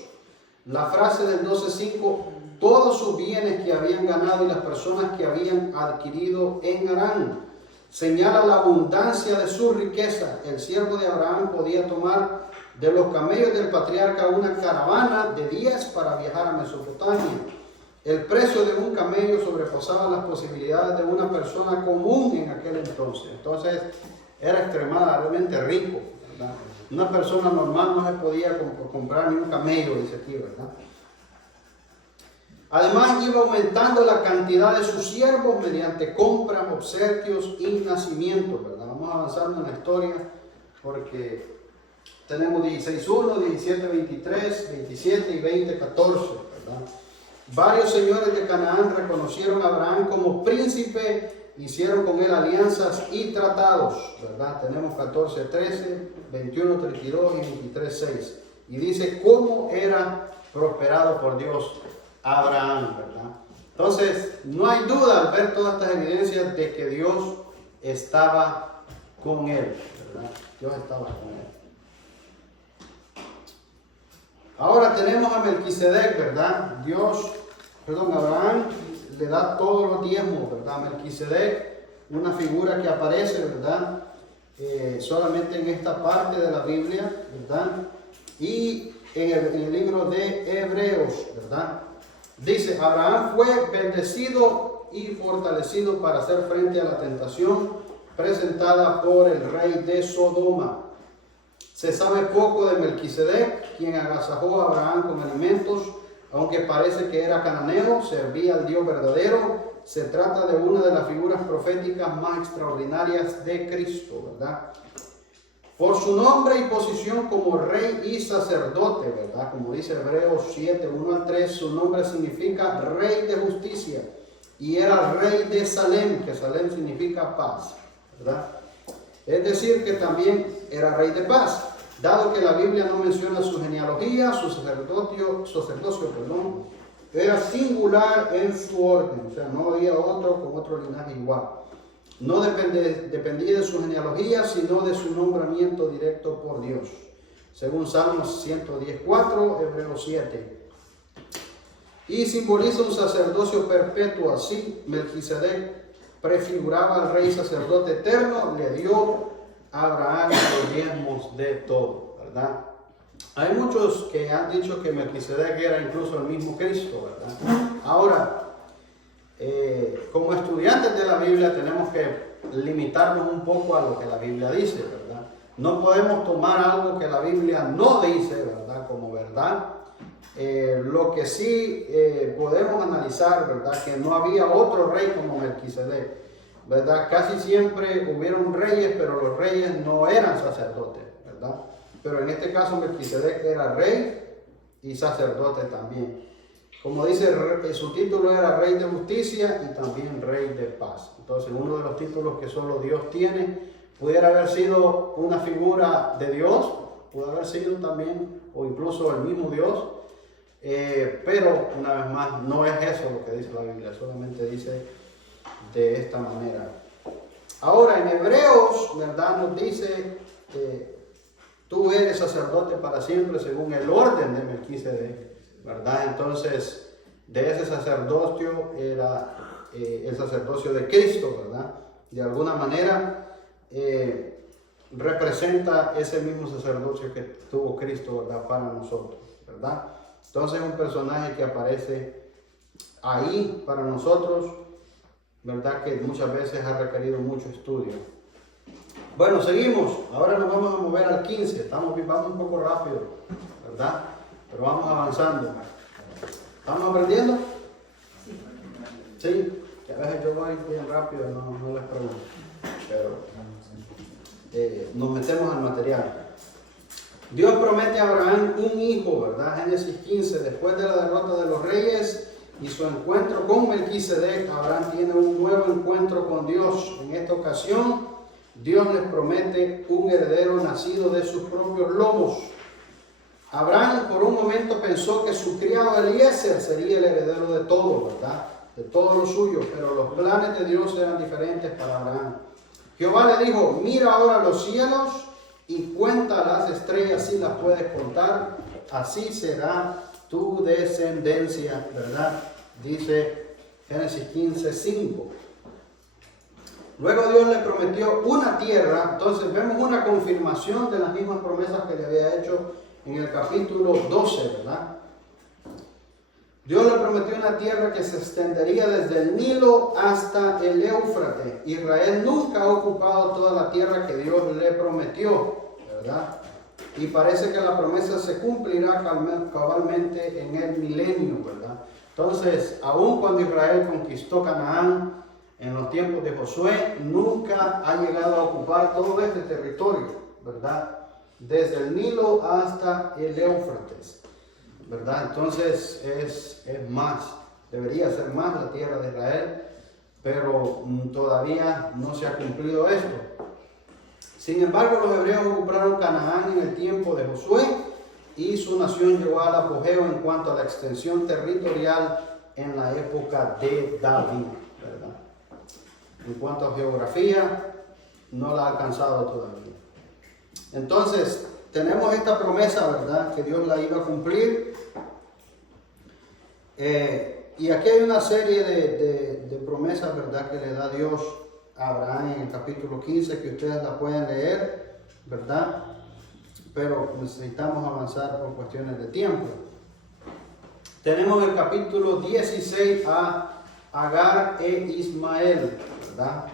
La frase del 12:5, todos sus bienes que habían ganado y las personas que habían adquirido en Harán, señala la abundancia de su riqueza. El siervo de Abraham podía tomar de los camellos del patriarca una caravana de 10 para viajar a Mesopotamia. El precio de un camello sobrepasaba las posibilidades de una persona común en aquel entonces. Entonces era extremadamente rico, ¿verdad? Una persona normal no se podía comprar ni un camello, dice aquí, ¿verdad? Además iba aumentando la cantidad de sus siervos mediante compras, obsequios y nacimientos, ¿verdad? Vamos avanzando en la historia porque tenemos 16:1, 17:23, 27 y 20:14, ¿verdad? Varios señores de Canaán reconocieron a Abraham como príncipe, hicieron con él alianzas y tratados, ¿verdad? Tenemos 14:13, 21:32 y 23:6. Y dice cómo era prosperado por Dios Abraham, ¿verdad? Entonces, no hay duda al ver todas estas evidencias de que Dios estaba con él, ¿verdad? Dios estaba con él. Ahora tenemos a Melquisedec, ¿verdad? Abraham le da todos los diezmos, ¿verdad? Melquisedec, una figura que aparece, ¿verdad? Solamente en esta parte de la Biblia, ¿verdad? Y en el libro de Hebreos, ¿verdad? Dice, Abraham fue bendecido y fortalecido para hacer frente a la tentación presentada por el rey de Sodoma. Se sabe poco de Melquisedec, quien agasajó a Abraham con alimentos, aunque parece que era cananeo, servía al Dios verdadero. Se trata de una de las figuras proféticas más extraordinarias de Cristo, ¿verdad? Por su nombre y posición como rey y sacerdote, ¿verdad? Como dice Hebreos 7:1-3, su nombre significa rey de justicia y era rey de Salem, que Salem significa paz, ¿verdad? Es decir, que también era rey de paz, dado que la Biblia no menciona su genealogía, su sacerdocio, era singular en su orden, o sea, no había otro con otro linaje igual. No dependía de su genealogía, sino de su nombramiento directo por Dios. Según Salmos 110:4, Hebreos 7. Y simboliza un sacerdocio perpetuo. Así, Melquisedec prefiguraba al rey sacerdote eterno, le dio a Abraham los diezmos de todo, ¿verdad? Hay muchos que han dicho que Melquisedec era incluso el mismo Cristo, ¿verdad? Ahora, como estudiantes de la Biblia tenemos que limitarnos un poco a lo que la Biblia dice, ¿verdad? No podemos tomar algo que la Biblia no dice, ¿verdad?, como verdad. Lo que sí podemos analizar, ¿verdad?, que no había otro rey como Melquisedec, ¿verdad? Casi siempre hubieron reyes, pero los reyes no eran sacerdotes, ¿verdad? Pero en este caso Melquisedec era rey y sacerdote también. Como dice, su título era Rey de Justicia y también Rey de Paz. Entonces, uno de los títulos que solo Dios tiene, pudiera haber sido una figura de Dios, puede haber sido también, o incluso el mismo Dios, pero una vez más, no es eso lo que dice la Biblia, solamente dice de esta manera. Ahora, en Hebreos, ¿verdad?, nos dice, tú eres sacerdote para siempre según el orden de Melquisedec, ¿verdad? Entonces, de ese sacerdocio era el sacerdocio de Cristo, ¿verdad? De alguna manera representa ese mismo sacerdocio que tuvo Cristo, ¿verdad?, para nosotros, ¿verdad? Entonces, un personaje que aparece ahí para nosotros, ¿verdad?, que muchas veces ha requerido mucho estudio. Bueno, seguimos. Ahora nos vamos a mover al 15. Vamos un poco rápido, ¿verdad? Pero vamos avanzando. ¿Estamos aprendiendo? Sí, que a veces yo voy bien rápido, no les pregunto, pero nos metemos al material. Dios promete a Abraham un hijo, ¿verdad? Génesis 15, después de la derrota de los reyes y su encuentro con Melquisedec, Abraham tiene un nuevo encuentro con Dios. En esta ocasión, Dios les promete un heredero nacido de sus propios lomos. Abraham por un momento pensó que su criado Eliezer sería el heredero de todo, ¿verdad? De todo lo suyo, pero los planes de Dios eran diferentes para Abraham. Jehová le dijo, mira ahora los cielos y cuenta las estrellas si las puedes contar, así será tu descendencia, ¿verdad? Dice Génesis 15, 5. Luego Dios le prometió una tierra, entonces vemos una confirmación de las mismas promesas que le había hecho en el capítulo 12, ¿verdad? Dios le prometió una tierra que se extendería desde el Nilo hasta el Éufrates. Israel nunca ha ocupado toda la tierra que Dios le prometió, ¿verdad? Y parece que la promesa se cumplirá cabalmente en el milenio, ¿verdad? Entonces, aun cuando Israel conquistó Canaán en los tiempos de Josué, nunca ha llegado a ocupar todo este territorio, ¿verdad? Desde el Nilo hasta el Éufrates, ¿verdad? Entonces es más, debería ser más la tierra de Israel, pero todavía no se ha cumplido esto. Sin embargo, los hebreos ocuparon Canaán en el tiempo de Josué y su nación llegó al apogeo en cuanto a la extensión territorial en la época de David, ¿verdad? En cuanto a geografía, no la ha alcanzado todavía. Entonces, tenemos esta promesa, ¿verdad? Que Dios la iba a cumplir. Y aquí hay una serie de promesas, ¿verdad? Que le da Dios a Abraham en el capítulo 15, que ustedes la pueden leer, ¿verdad? Pero necesitamos avanzar por cuestiones de tiempo. Tenemos el capítulo 16 a Agar e Ismael, ¿verdad?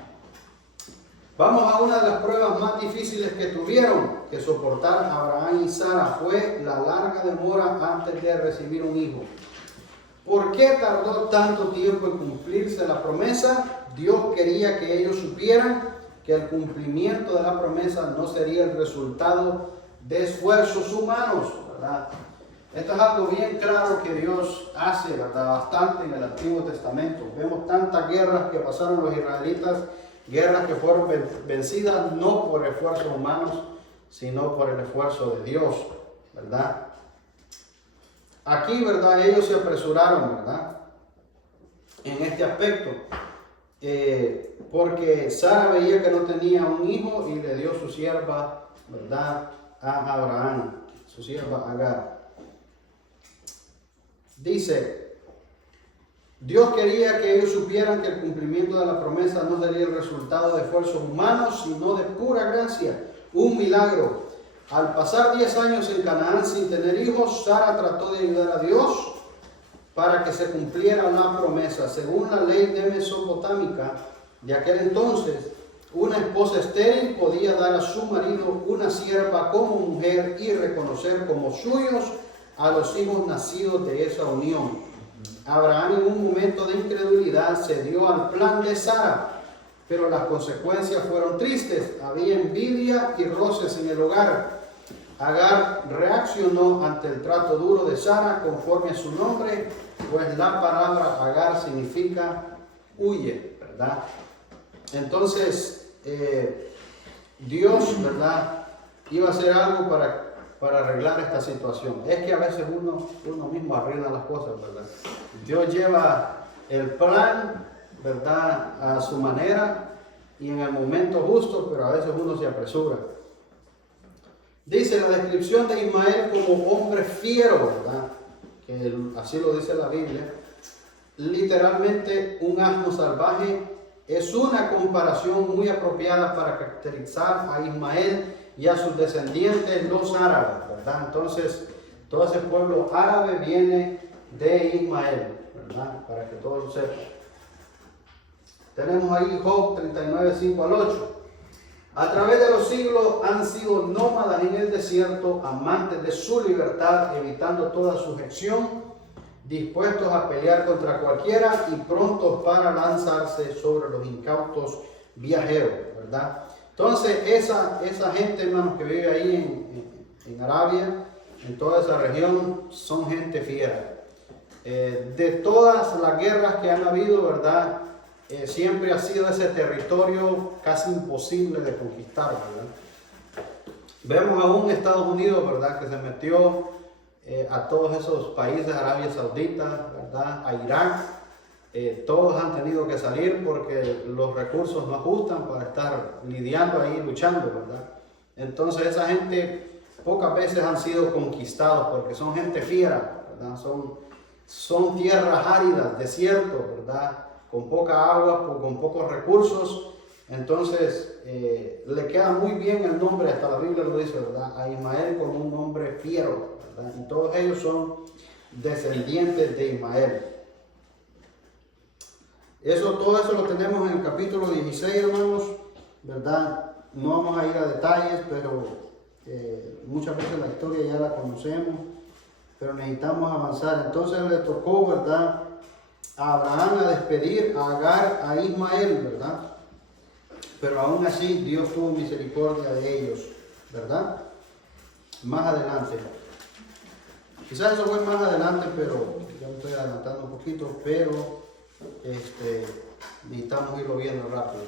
Vamos a una de las pruebas más difíciles que tuvieron que soportar Abraham y Sara. Fue la larga demora antes de recibir un hijo. ¿Por qué tardó tanto tiempo en cumplirse la promesa? Dios quería que ellos supieran que el cumplimiento de la promesa no sería el resultado de esfuerzos humanos, ¿verdad? Esto es algo bien claro que Dios hace, ¿verdad? Bastante en el Antiguo Testamento. Vemos tantas guerras que pasaron los israelitas, guerras que fueron vencidas no por esfuerzos humanos, sino por el esfuerzo de Dios, ¿verdad? Aquí, ¿verdad? Ellos se apresuraron, ¿verdad? En este aspecto, porque Sara veía que no tenía un hijo y le dio su sierva, ¿verdad? A Abraham, su sierva Agar. Dice, Dios quería que ellos supieran que el cumplimiento de la promesa no sería el resultado de esfuerzos humanos, sino de pura gracia, un milagro. Al pasar 10 años en Canaán sin tener hijos, Sara trató de ayudar a Dios para que se cumpliera la promesa. Según la ley de Mesopotámica de aquel entonces, una esposa estéril podía dar a su marido una sierva como mujer y reconocer como suyos a los hijos nacidos de esa unión. Abraham en un momento de incredulidad cedió al plan de Sara, pero las consecuencias fueron tristes. Había envidia y roces en el hogar. Agar reaccionó ante el trato duro de Sara conforme a su nombre, pues la palabra Agar significa huye, ¿verdad? Entonces, Dios, ¿verdad?, iba a hacer algo para arreglar esta situación. Es que a veces uno mismo arregla las cosas, ¿verdad? Dios lleva el plan, ¿verdad?, a su manera y en el momento justo, pero a veces uno se apresura. Dice la descripción de Ismael como hombre fiero, ¿verdad? Que así lo dice la Biblia. Literalmente un asno salvaje es una comparación muy apropiada para caracterizar a Ismael y a sus descendientes, los árabes, ¿verdad? Entonces, todo ese pueblo árabe viene de Ismael, ¿verdad? Para que todos lo sepan. Tenemos ahí Job 39, 5 al 8. A través de los siglos han sido nómadas en el desierto, amantes de su libertad, evitando toda sujeción. dispuestos a pelear contra cualquiera y prontos para lanzarse sobre los incautos viajeros, ¿verdad? Entonces, esa gente, hermanos, que vive ahí en Arabia, en toda esa región, son gente fiera. De todas las guerras que han habido, ¿verdad? Siempre ha sido ese territorio casi imposible de conquistar, ¿verdad? Vemos aún Estados Unidos, ¿verdad? Que se metió a todos esos países, Arabia Saudita, ¿verdad? A Irak. Todos han tenido que salir porque los recursos no ajustan para estar lidiando ahí, luchando, ¿verdad? Entonces esa gente pocas veces han sido conquistados porque son gente fiera, ¿verdad? Son tierras áridas, desiertos, ¿verdad? Con poca agua, con pocos recursos. Entonces le queda muy bien el nombre, hasta la Biblia lo dice, ¿verdad? A Ismael como un hombre fiero, ¿verdad? Y todos ellos son descendientes de Ismael. Todo eso lo tenemos en el capítulo 16, hermanos, ¿verdad? No vamos a ir a detalles, pero muchas veces la historia ya la conocemos, pero necesitamos avanzar. Entonces le tocó, ¿verdad?, a Abraham a despedir a Agar, a Ismael, ¿verdad? Pero aún así Dios tuvo misericordia de ellos, ¿verdad? Más adelante. Quizás eso fue más adelante, pero ya me estoy adelantando un poquito, pero necesitamos irlo viendo rápido.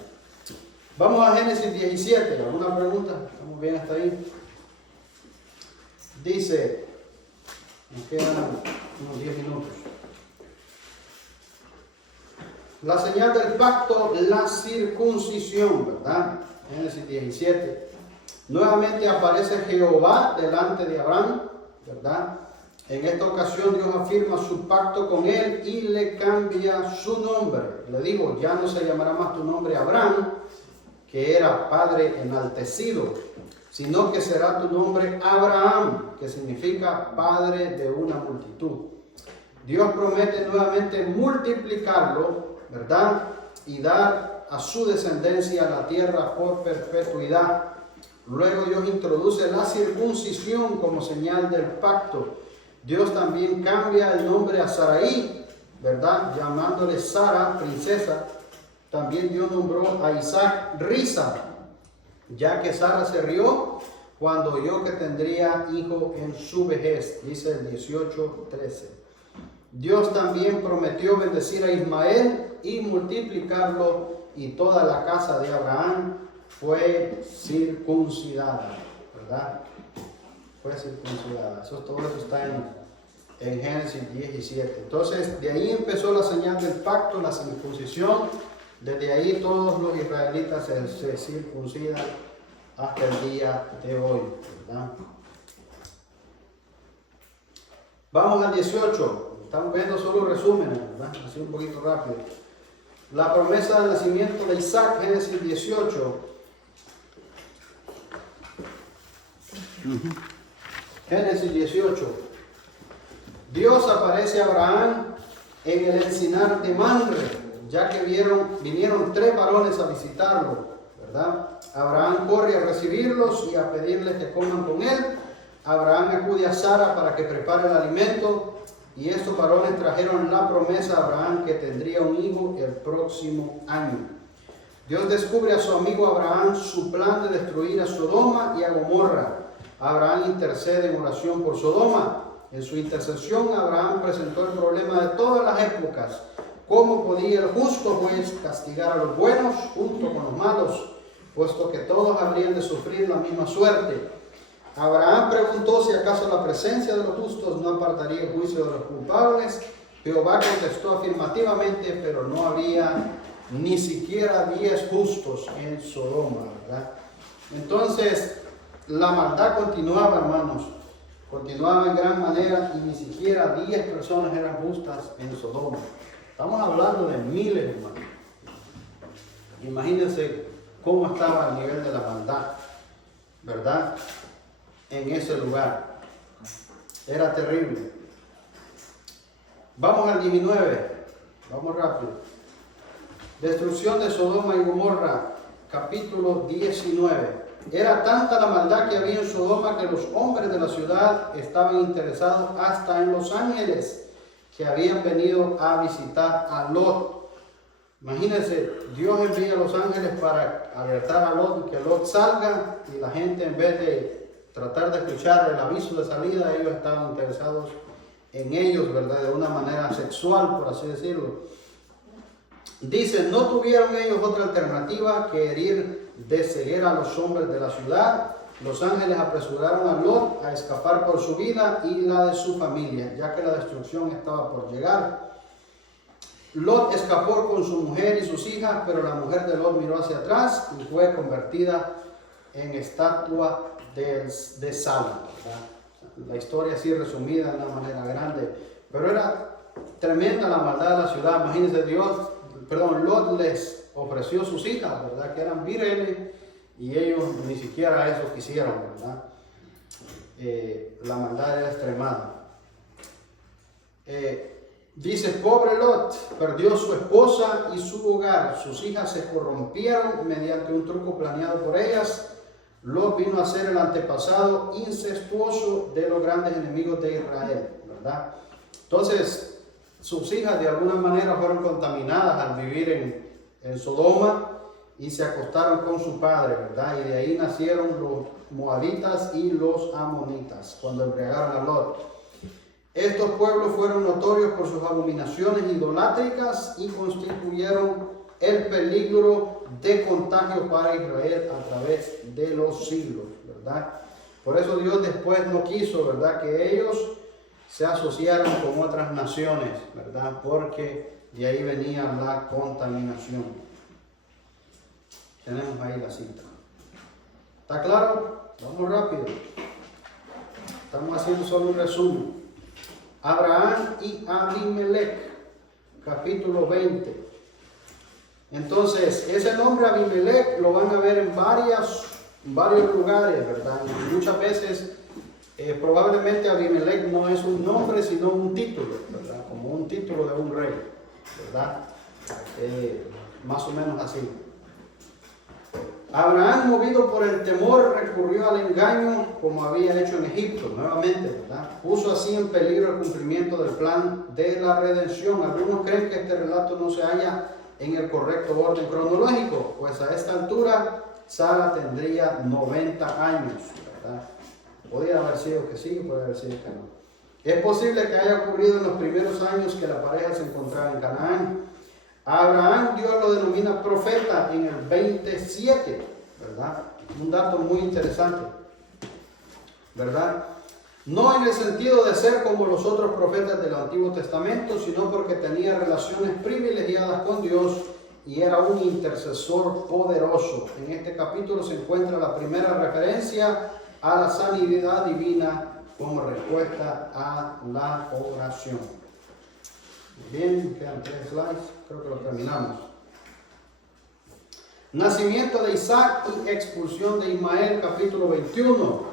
Vamos a Génesis 17. ¿Alguna pregunta? ¿Estamos bien hasta ahí? Dice, nos quedan unos 10 minutos. La señal del pacto, la circuncisión, ¿verdad? Génesis 17. Nuevamente aparece Jehová delante de Abraham, ¿verdad? En esta ocasión Dios afirma su pacto con él y le cambia su nombre. Le digo, ya no se llamará más tu nombre Abraham, que era padre enaltecido, sino que será tu nombre Abraham, que significa padre de una multitud. Dios promete nuevamente multiplicarlo, ¿verdad? Y dar a su descendencia la tierra por perpetuidad. Luego Dios introduce la circuncisión como señal del pacto. Dios también cambia el nombre a Sarai, ¿verdad? Llamándole Sara, princesa. También Dios nombró a Isaac Risa, ya que Sara se rió cuando oyó que tendría hijo en su vejez, dice el 18:13. Dios también prometió bendecir a Ismael y multiplicarlo, y toda la casa de Abraham fue circuncidada, ¿verdad? Fue circuncidada. Todo eso está en Génesis 17. Entonces, de ahí empezó la señal del pacto, la circuncisión. Desde ahí todos los israelitas se circuncidan hasta el día de hoy, ¿verdad? Vamos al 18. Estamos viendo solo resúmenes, ¿verdad? Así un poquito rápido. La promesa del nacimiento de Isaac, Génesis 18. Génesis 18. Dios aparece a Abraham en el encinar de Mamre, ya que vinieron 3 varones a visitarlo, ¿verdad? Abraham corre a recibirlos y a pedirles que coman con él. Abraham acude a Sara para que prepare el alimento, y estos varones trajeron la promesa a Abraham que tendría un hijo el próximo año. Dios descubre a su amigo Abraham su plan de destruir a Sodoma y a Gomorra. Abraham intercede en oración por Sodoma. En su intercesión, Abraham presentó el problema de todas las épocas. ¿Cómo podía el justo juez castigar a los buenos junto con los malos, puesto que todos habrían de sufrir la misma suerte? Abraham preguntó si acaso la presencia de los justos no apartaría el juicio de los culpables. Jehová contestó afirmativamente, pero no había ni siquiera 10 justos en Sodoma, ¿verdad? Entonces, la maldad continuaba, hermanos. Continuaba en gran manera y ni siquiera 10 personas eran justas en Sodoma. Estamos hablando de miles, hermanos. Imagínense cómo estaba el nivel de la maldad, ¿verdad? En ese lugar. Era terrible. Vamos al 19. Vamos rápido. Destrucción de Sodoma y Gomorra, capítulo 19. Era tanta la maldad que había en Sodoma que los hombres de la ciudad estaban interesados hasta en los ángeles que habían venido a visitar a Lot. Imagínense, Dios envía a los ángeles para alertar a Lot y que Lot salga, y la gente, en vez de tratar de escuchar el aviso de salida, ellos estaban interesados en ellos, ¿verdad? De una manera sexual, por así decirlo. Dice, no tuvieron ellos otra alternativa que herir de ceguera a los hombres de la ciudad. Los ángeles apresuraron a Lot a escapar por su vida y la de su familia, ya que la destrucción estaba por llegar. Lot escapó con su mujer y sus hijas, pero la mujer de Lot miró hacia atrás y fue convertida en estatua de sal, ¿verdad? La historia así resumida de una manera grande, pero era tremenda la maldad de la ciudad. Imagínense, Lot les ofreció sus hijas, ¿verdad? Que eran vírgenes, y ellos ni siquiera eso quisieron, ¿verdad? La maldad era extremada. Dice, pobre Lot, perdió su esposa y su hogar. Sus hijas se corrompieron mediante un truco planeado por ellas. Lot vino a ser el antepasado incestuoso de los grandes enemigos de Israel, ¿verdad? Entonces, sus hijas de alguna manera fueron contaminadas al vivir en Sodoma y se acostaron con su padre, ¿verdad? Y de ahí nacieron los moabitas y los amonitas cuando embriagaron a Lot. Estos pueblos fueron notorios por sus abominaciones idolátricas y constituyeron el peligro de contagio para Israel a través de los siglos, ¿verdad? Por eso Dios después no quiso, ¿verdad?, que ellos se asociaron con otras naciones, ¿verdad? Porque de ahí venía la contaminación. Tenemos ahí la cita. ¿Está claro? Vamos rápido. Estamos haciendo solo un resumen. Abraham y Abimelech, capítulo 20. Entonces, ese nombre Abimelech lo van a ver en varios lugares, ¿verdad? Y muchas veces, probablemente Abimelech no es un nombre, sino un título, ¿verdad? Como un título de un rey, ¿verdad? Más o menos así. Abraham, movido por el temor, recurrió al engaño como había hecho en Egipto, nuevamente, ¿verdad? Puso así en peligro el cumplimiento del plan de la redención. Algunos creen que este relato no se halla en el correcto orden cronológico, pues a esta altura Sara tendría 90 años, ¿verdad? Podría haber sido que sí, puede haber sido que no. Es posible que haya ocurrido en los primeros años que la pareja se encontraba en Canaán. A Abraham Dios lo denomina profeta en el 27, ¿verdad? Un dato muy interesante, ¿verdad? No en el sentido de ser como los otros profetas del Antiguo Testamento, sino porque tenía relaciones privilegiadas con Dios y era un intercesor poderoso. En este capítulo se encuentra la primera referencia a la sanidad divina como respuesta a la oración. Bien, quedan 3 slides, creo que lo terminamos. Nacimiento de Isaac y expulsión de Ismael, capítulo 21.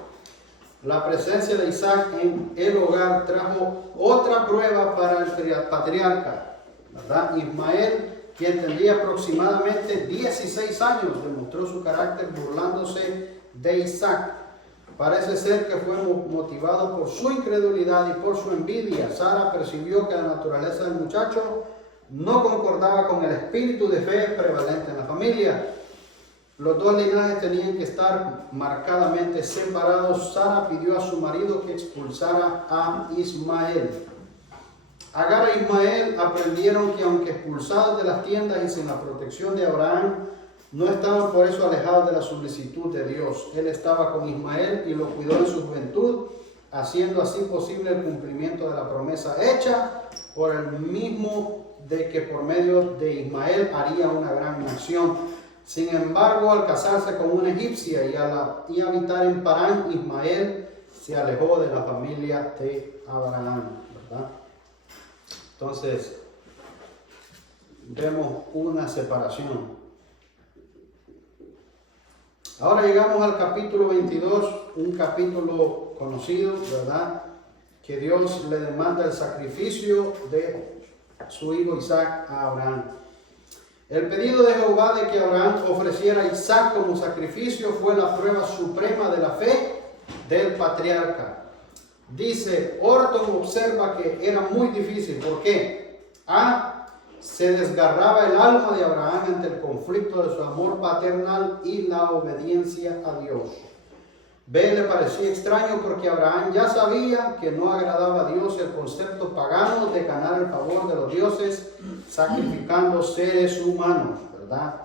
La presencia de Isaac en el hogar trajo otra prueba para el patriarca, ¿verdad? Ismael, quien tendría aproximadamente 16 años, demostró su carácter burlándose de Isaac. Parece ser que fue motivado por su incredulidad y por su envidia. Sara percibió que la naturaleza del muchacho no concordaba con el espíritu de fe prevalente en la familia. Los dos linajes tenían que estar marcadamente separados. Sara pidió a su marido que expulsara a Ismael. Agar e Ismael aprendieron que aunque expulsados de las tiendas y sin la protección de Abraham, no estaban por eso alejados de la solicitud de Dios. Él estaba con Ismael y lo cuidó en su juventud, haciendo así posible el cumplimiento de la promesa hecha por el mismo de que por medio de Ismael haría una gran nación. Sin embargo, al casarse con una egipcia y habitar en Parán, Ismael se alejó de la familia de Abraham, ¿verdad? Entonces, vemos una separación. Ahora llegamos al capítulo 22, un capítulo conocido, ¿verdad? Que Dios le demanda el sacrificio de su hijo Isaac a Abraham. El pedido de Jehová de que Abraham ofreciera a Isaac como sacrificio fue la prueba suprema de la fe del patriarca. Dice, Orton observa que era muy difícil. ¿Por qué? Se desgarraba el alma de Abraham ante el conflicto de su amor paternal y la obediencia a Dios. B, le parecía extraño porque Abraham ya sabía que no agradaba a Dios el concepto pagano de ganar el favor de los dioses sacrificando seres humanos, ¿verdad?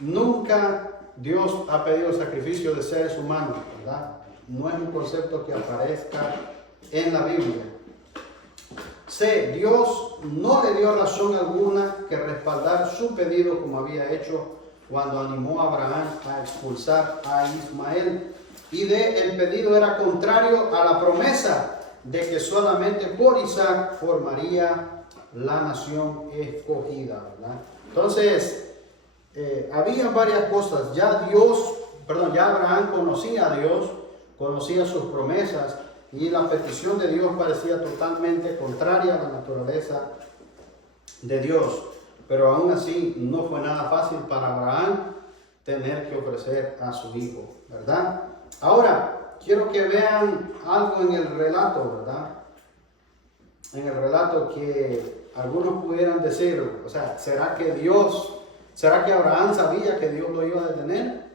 Nunca Dios ha pedido el sacrificio de seres humanos, ¿verdad? No es un concepto que aparezca en la Biblia. C, Dios no le dio razón alguna que respaldar su pedido como había hecho cuando animó a Abraham a expulsar a Ismael. Y D, el pedido era contrario a la promesa de que solamente por Isaac formaría la nación escogida, ¿verdad? Entonces, había varias cosas. Ya Abraham conocía a Dios, conocía sus promesas, y la petición de Dios parecía totalmente contraria a la naturaleza de Dios. Pero aún así no fue nada fácil para Abraham tener que ofrecer a su hijo, ¿verdad? Ahora, quiero que vean algo en el relato, ¿verdad? En el relato que algunos pudieran decir, o sea, ¿será que Abraham sabía que Dios lo iba a detener?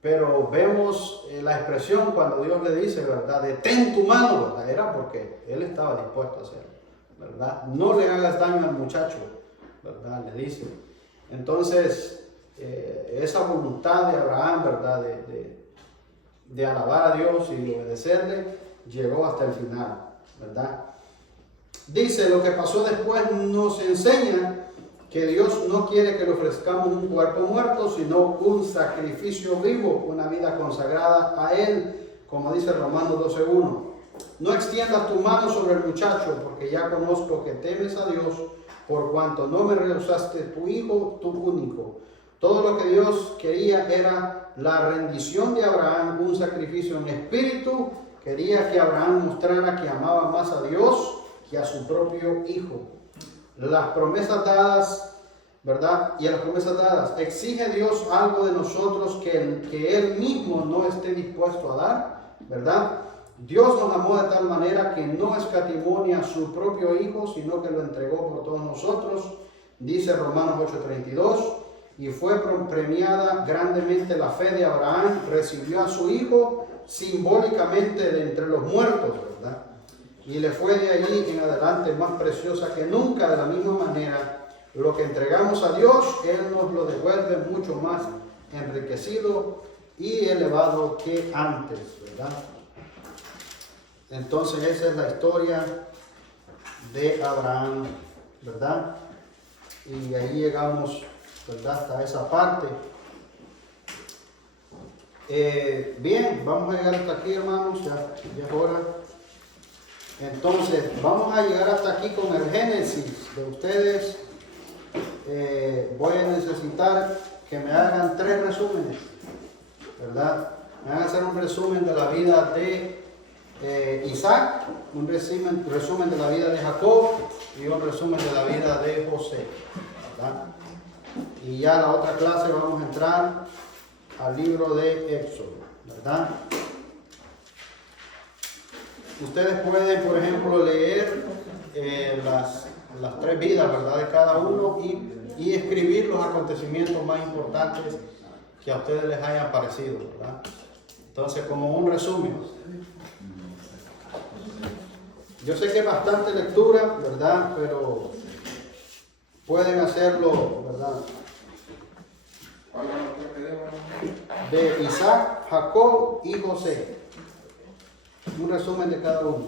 Pero vemos la expresión cuando Dios le dice, ¿verdad? Detén tu mano, ¿verdad? Era porque él estaba dispuesto a hacerlo, ¿verdad? No le hagas daño al muchacho, ¿verdad? Le dice. Entonces, esa voluntad de Abraham, ¿verdad? De alabar a Dios y de obedecerle, llegó hasta el final, ¿verdad? Dice, lo que pasó después nos enseña que Dios no quiere que le ofrezcamos un cuerpo muerto, sino un sacrificio vivo, una vida consagrada a Él, como dice Romanos 12:1. No extiendas tu mano sobre el muchacho, porque ya conozco que temes a Dios, por cuanto no me rehusaste tu hijo, tu único. Todo lo que Dios quería era la rendición de Abraham, un sacrificio en espíritu. Quería que Abraham mostrara que amaba más a Dios que a su propio hijo. Las promesas dadas, ¿verdad? Y a las promesas dadas, ¿exige Dios algo de nosotros que Él mismo no esté dispuesto a dar? ¿Verdad? Dios nos amó de tal manera que no escatimó ni a su propio hijo, sino que lo entregó por todos nosotros. Dice Romanos 8:32, y fue premiada grandemente la fe de Abraham, recibió a su hijo simbólicamente de entre los muertos, ¿verdad? Y le fue de allí en adelante más preciosa que nunca. De la misma manera, lo que entregamos a Dios, Él nos lo devuelve mucho más enriquecido y elevado que antes, ¿verdad? Entonces esa es la historia de Abraham, ¿verdad? Y ahí llegamos, ¿verdad? Hasta esa parte. Bien, vamos a llegar hasta aquí, hermanos, ya es hora. Entonces, vamos a llegar hasta aquí con el Génesis de ustedes. Voy a necesitar que me hagan 3 resúmenes, ¿verdad? Me van a hacer un resumen de la vida de Isaac, un resumen de la vida de Jacob y un resumen de la vida de José, ¿verdad? Y ya la otra clase vamos a entrar al libro de Éxodo, ¿verdad? Ustedes pueden, por ejemplo, leer las 3 vidas, ¿verdad? De cada uno y escribir los acontecimientos más importantes que a ustedes les hayan parecido, ¿verdad? Entonces, como un resumen. Yo sé que es bastante lectura, ¿verdad? Pero pueden hacerlo, ¿verdad? De Isaac, Jacob y José. Un resumen de cada uno.